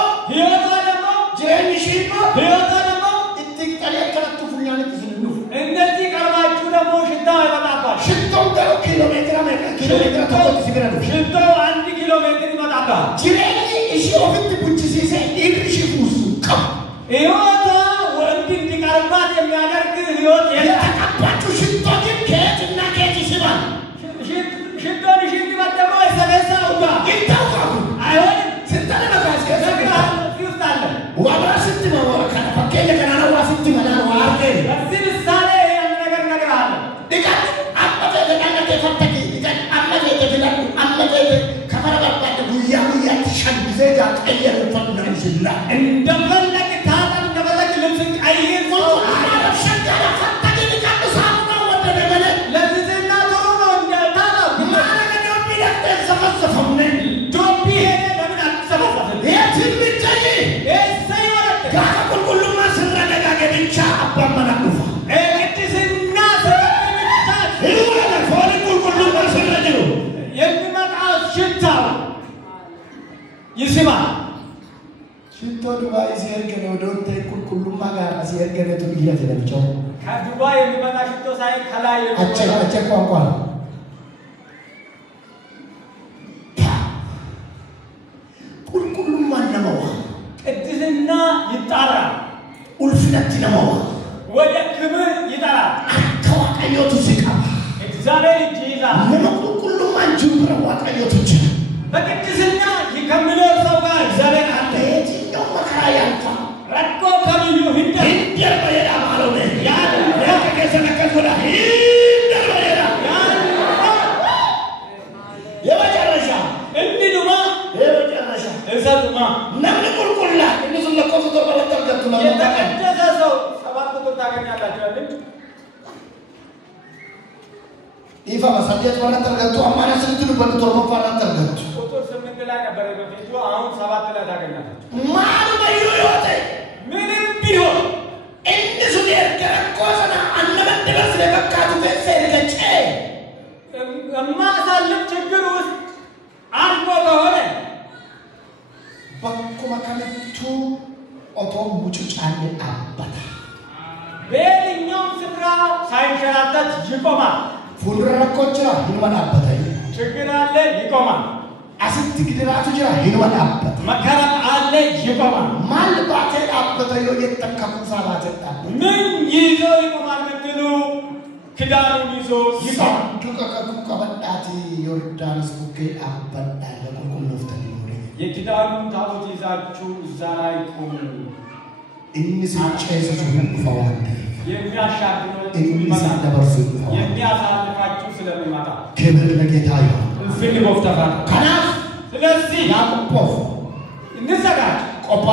Itti tani kratu funyani tinu. Endati karvachu da mo shitta batapa. Shitto garo kilometra tokko sigiranu. Shitto 1 kilometri batapa. Jireni ishi ofitti buchisise irri shifusu. Iyota wanti dikarbat የሚያደርግ ህይወት የተቀባችሁ ሽቶትን ከየትና ከየት ይስባል? ሽቶን ሽት ባደሞ ሰበሳውጋ ይታወቃሉ። አይሆንም ስንተነ መጋዝ ከዘግራ ይውጣለ ወራ ስትመው ከፈከለ ከናና ወራ ስትመላ ዋርገ በዚህ ምሳሌ ያን ነገር ነግራለ ዲቃት አመተ ደናነ ከፈተኪ ዲቃት አመተ ደናነ አመተ ከፈረባባደ ጉያ ተሸግዘ ያቀየረ ፈንደንሽላ እንደፈለክ ታጣ እንደፈለክ ልብስ ቀይር ነው አማራ ሸጋራ ፈተኪ ዲቃት ሳሙና ወደ ደበለ ለዝና ዶሮ ነው እንደታጣ ማረገ ነው ቢደክ ተሰፈሰፈው ነኝ ዶቢ ሄደ ለምን አትሰበሰበ የትም ብትይ እሰይ ወረደ ጋር ሁሉም ማስረጋጋ ብቻ አባመናቁፋ እቅድስና ሰበብቻ ይወለ ፎሪ ሁሉም ማስረጋጋ የሚመጣው ሽታው ይስማል ሽቶ ዱባይ ሲርገነ ወዶንተ ሁሉም ጋር ሲርገነ ትብያት ለብቻው ከዱባይ የሚመጣ ሽቶ ሳይ ከላይ አቸ ቋንቋ ሁሉም ማነው ይጣራ ኡልፍነት ነው ወደ ክብር ይጣራ አካዋቀዮቱ ሲቀባ እግዚአብሔር ይይዛ ሁሉ ማንጁራ ዋቀዮቱ በቅድስና ይከምነው ሰው ጋር እግዚአብሔር አለ የትኛው መከራ ያልፋ ረቆ ከሚሉ ሂደር በየዳ ማለሆነ ያን ከከሰነከት ወዳ ሂደር በየዳ የመጨረሻ እንዲዱማ የመጨረሻ እሰዱማ ነምን ቁልቁላ እነሱ ለቆሶ ተበለጠርገቱ ነው የተቀደሰ ሰው ሰባት ቁጥር ታገኛላችሁ አይደል ይፋ መሰደት ወለጠርገቱ አማና ስንቱን በልቶር መፋራጠርገቱ ቁጥር 8 ላይ ነበር በፊቱ አሁን 7 ላይ ታገኛላችሁ ማን በይወቴ ምንም ቢሆን እነሱ የከረቆሰና አንመደበስ ለበካቱ በሰርከጨ ማሳለፍ ችግር ውስጥ አልፎ ከሆነ በኩማ ከመቱ ኦቶ ሙጭጫኔ አባታ በየትኛውም ስፍራ ሳይንሸራተት ይቆማል ፉልረኮችራ ይንወን አባታ ችግር አለ ይቆማል አስት ግድራቱ ጅራ ይንወን አባታ መከራ አለ ይቆማል ማል ባቴ አባታ የተከፉ ሳባተ ምን ይዞ ይቆማል ምትሉ ክዳኑን ይዞ ይቆማል ዱቀቀቁ ከበዳቲ ዮርዳኖስ ኩኬ አባዳ ለቁልቁል ነፍተን የክዳኑን ታቦት ይዛችሁ እዛ ላይ ቆሙ እንስ ጨሰሱ ፈዋን የሚያሻግረው የሚያሳልፋችሁ ስለሚመጣ ክብር ለጌታ ይሁን እንፍል ወፍተፋ ከናፍ ስለዚህ ያቆፍ እንዘጋጅ ቆባ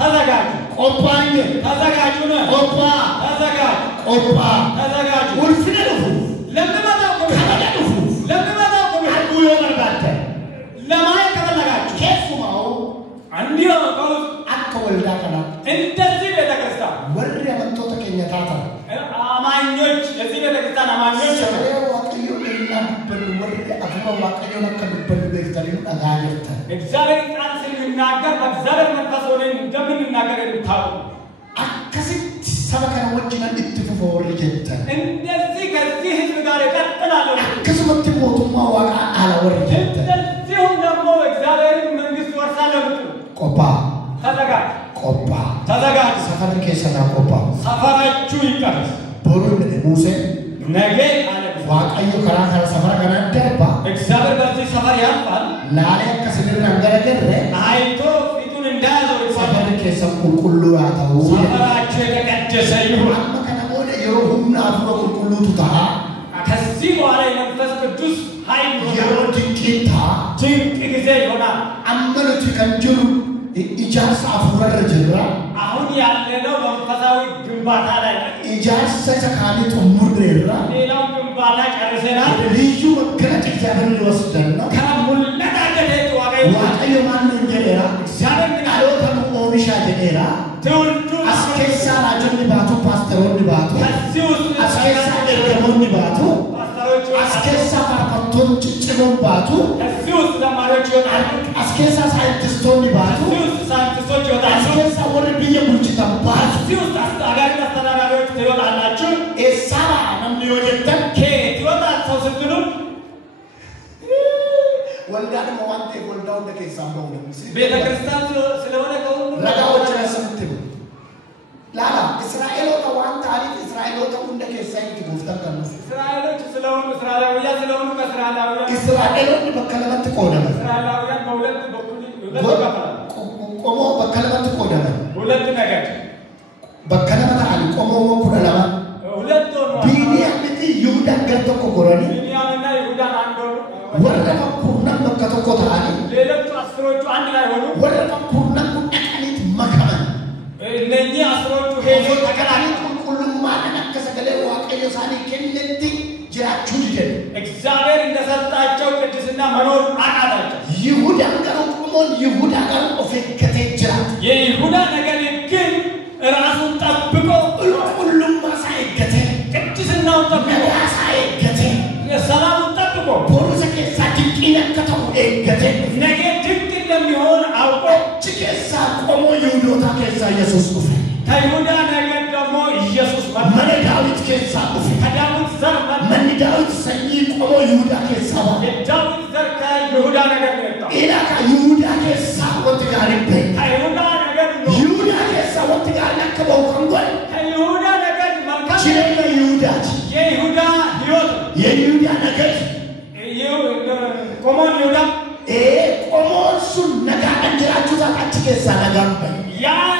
ተዘጋጁ ቆባኝ ተዘጋጁ ነው ቆባ ተዘጋጁ ቆባ ተዘጋጁ ወልፍነዱ ለምንመጣው ከመደዱ ለምንመጣው አልኩ የመርባተ ለማየት ከፈለጋችሁ ከፉማው አንዲዮ አከወልዳ ከና እንደዚህ ቤተክርስቲያን ወር ያመጣው ተከኛታታ አማኞች የዚህ ቤተክርስቲያን አማኞች ወቅዩ እና በወር አፍሮ ዋቀዩ ለከብበል ቤተክርስቲያን አጋጀተ እግዚአብሔር ቃል ሲናገር በእግዚአብሔር መንፈስ ሆነን እንደምንናገር እንታው አከሲት ሰበከነ ወጅና እንትፉ ወርጀተ እንደዚህ ከዚህ ህዝብ ጋር ይቀጥላል ከስመት ሞቱማ ዋቃ አላወርጀተ እንደዚሁም ደግሞ እግዚአብሔር መንግስት ወርሳለሁ ቆባ ተዘጋጅ ቆባ ተዘጋጅ ሰፈር ከሰና ቆባ ሰፈራችሁ ይቀርስ ቦሩን ሙሴ ነገ አለ ዋቀዩ ከራካ ሰፈር ከና ደርባ እግዚአብሔር በዚህ ሰፈር ያልፋል ላለ ከስድር አንገረገረ አይቶ ፊቱን እንዳያዘው ሰፈር ከሰም ቁልቁሉ ያታው ሰፈራችሁ የተቀደሰ ይሁን አመከነሞነ የሮሁና አፍሮ ቁልቁሉ ቱታ ከዚህ በኋላ የመንፈስ ቅዱስ ኃይል የሮድቂታ ድንቅ ጊዜ ይሆናል አመኑት ከንጅሩ ኢጃርሳ አፍረረ ጀራ አሁን ያለነው መንፈሳዊ ግንባታ ላይ ኢጃርሳ ተካሊ ጥሙርራ ሌላው ግንባታ ጨርሰናል ልዩ መከረጭ እግዚአብሔር ሊወስደን ነው ከሙለታ ገደት ዋቀዩ ማን እንጀራ እግዚአብሔር ቃሎተን ኦሚሻ ጀራ ትውልዱ አስኬሳ ራጀን ባቱ ፓስተሮን ባቱ ከዚህ ውስጥ አስኬሳ ደርገሞን ባቱ ፓስተሮች አስኬሳ ፓርኮቶን ጭጭሞን ባቱ ከዚህ ውስጥ ተማሪዎች ይወጣሉ አስኬሳ ሳይንቲስቶን ባቱ ከዚህ ውስጥ ሳይንቲስቶች ይወጣሉ አስኬሳ ወደ ብየ ቡልጭታ ባቱ ከዚህ ውስጥ አጋሪ አስተዳዳሪዎች ትወጣላችሁ ኤሳባ ነው ይወደተን ከየት ይወጣል ሰው ስትሉ ወልዳን መዋንቴ ወልዳው እንደከሳም ነው ቤተክርስቲያን ስለሆነ ከሁሉ ረጋዎች ያስምትሉ ላላ እስራኤል ወጣዋን ታሪክ እስራኤል ወጣው እንደከሳይ ትጉፍተን ከነሱ እስራኤሎች ስለሆኑ እስራኤላውያን ስለሆኑ ከእስራኤላውያን እስራኤሎች በከለመት ቆደመ እስራኤላውያን በሁለት በኩል ይከፈላሉ ቆሞ በከለመት ቆደመ ሁለት ነገር በከለመት አለ ቆሞ ወኩደላማ ሁለት ሆኖ ቢኒያም ይሁዳ ገርቶ ቆቆረኒ ቢንያምና ይሁዳ አንድ ሆኑ ወረፈ ኩርናን በከተኮ ታኒ ሌሎቹ አስሮቹ አንድ ላይ ሆኑ ወረፈ ኩርናን ቁጣኒት መከመን እነኚህ አስሮቹ ሄዶ ተቀላቀሉ ሁሉም ማንን ከሰገለ ዋቀዮ ሳኒ ከነቲ ጅራችሁ ይደል እግዚአብሔር እንደሰጣቸው ቅድስና መኖር አቃታቸው ይሁዳ ጋር ቆሞን ይሁዳ ጋር ኦፌከተ ጅራት የይሁዳ ነገር ግን ራሱን ጠብቆ ሁሉም ማሳይከተ ቅድስናውን ጠብቆ ማሳይከተ ሰላሙን ጠብቆ ፖሊስ ከሳ ድንቂና ከተው እገተ ነገ ድንቅ እንደሚሆን አውቆ ጭከሳ ቆሞ ይሁዳ ከሳ ኢየሱስ ኡፍ ከይሁዳ ነገር ደግሞ ኢየሱስ መነ ዳዊት ከሳ ኡፍ ከዳዊት ዘር መነ ዳዊት ሰኝ ቆሞ ይሁዳ ከሳ የዳዊት ዘር ከይሁዳ ነገር ነው ኢላካ ይሁዳ ከሳ ወጥ ጋር ይበይ ከይሁዳ ነገር ነው ይሁዳ ከሳ Libya Nagay. Common Yoda. Common soon Naga and Jirachuza Achikesa Nagam. Ya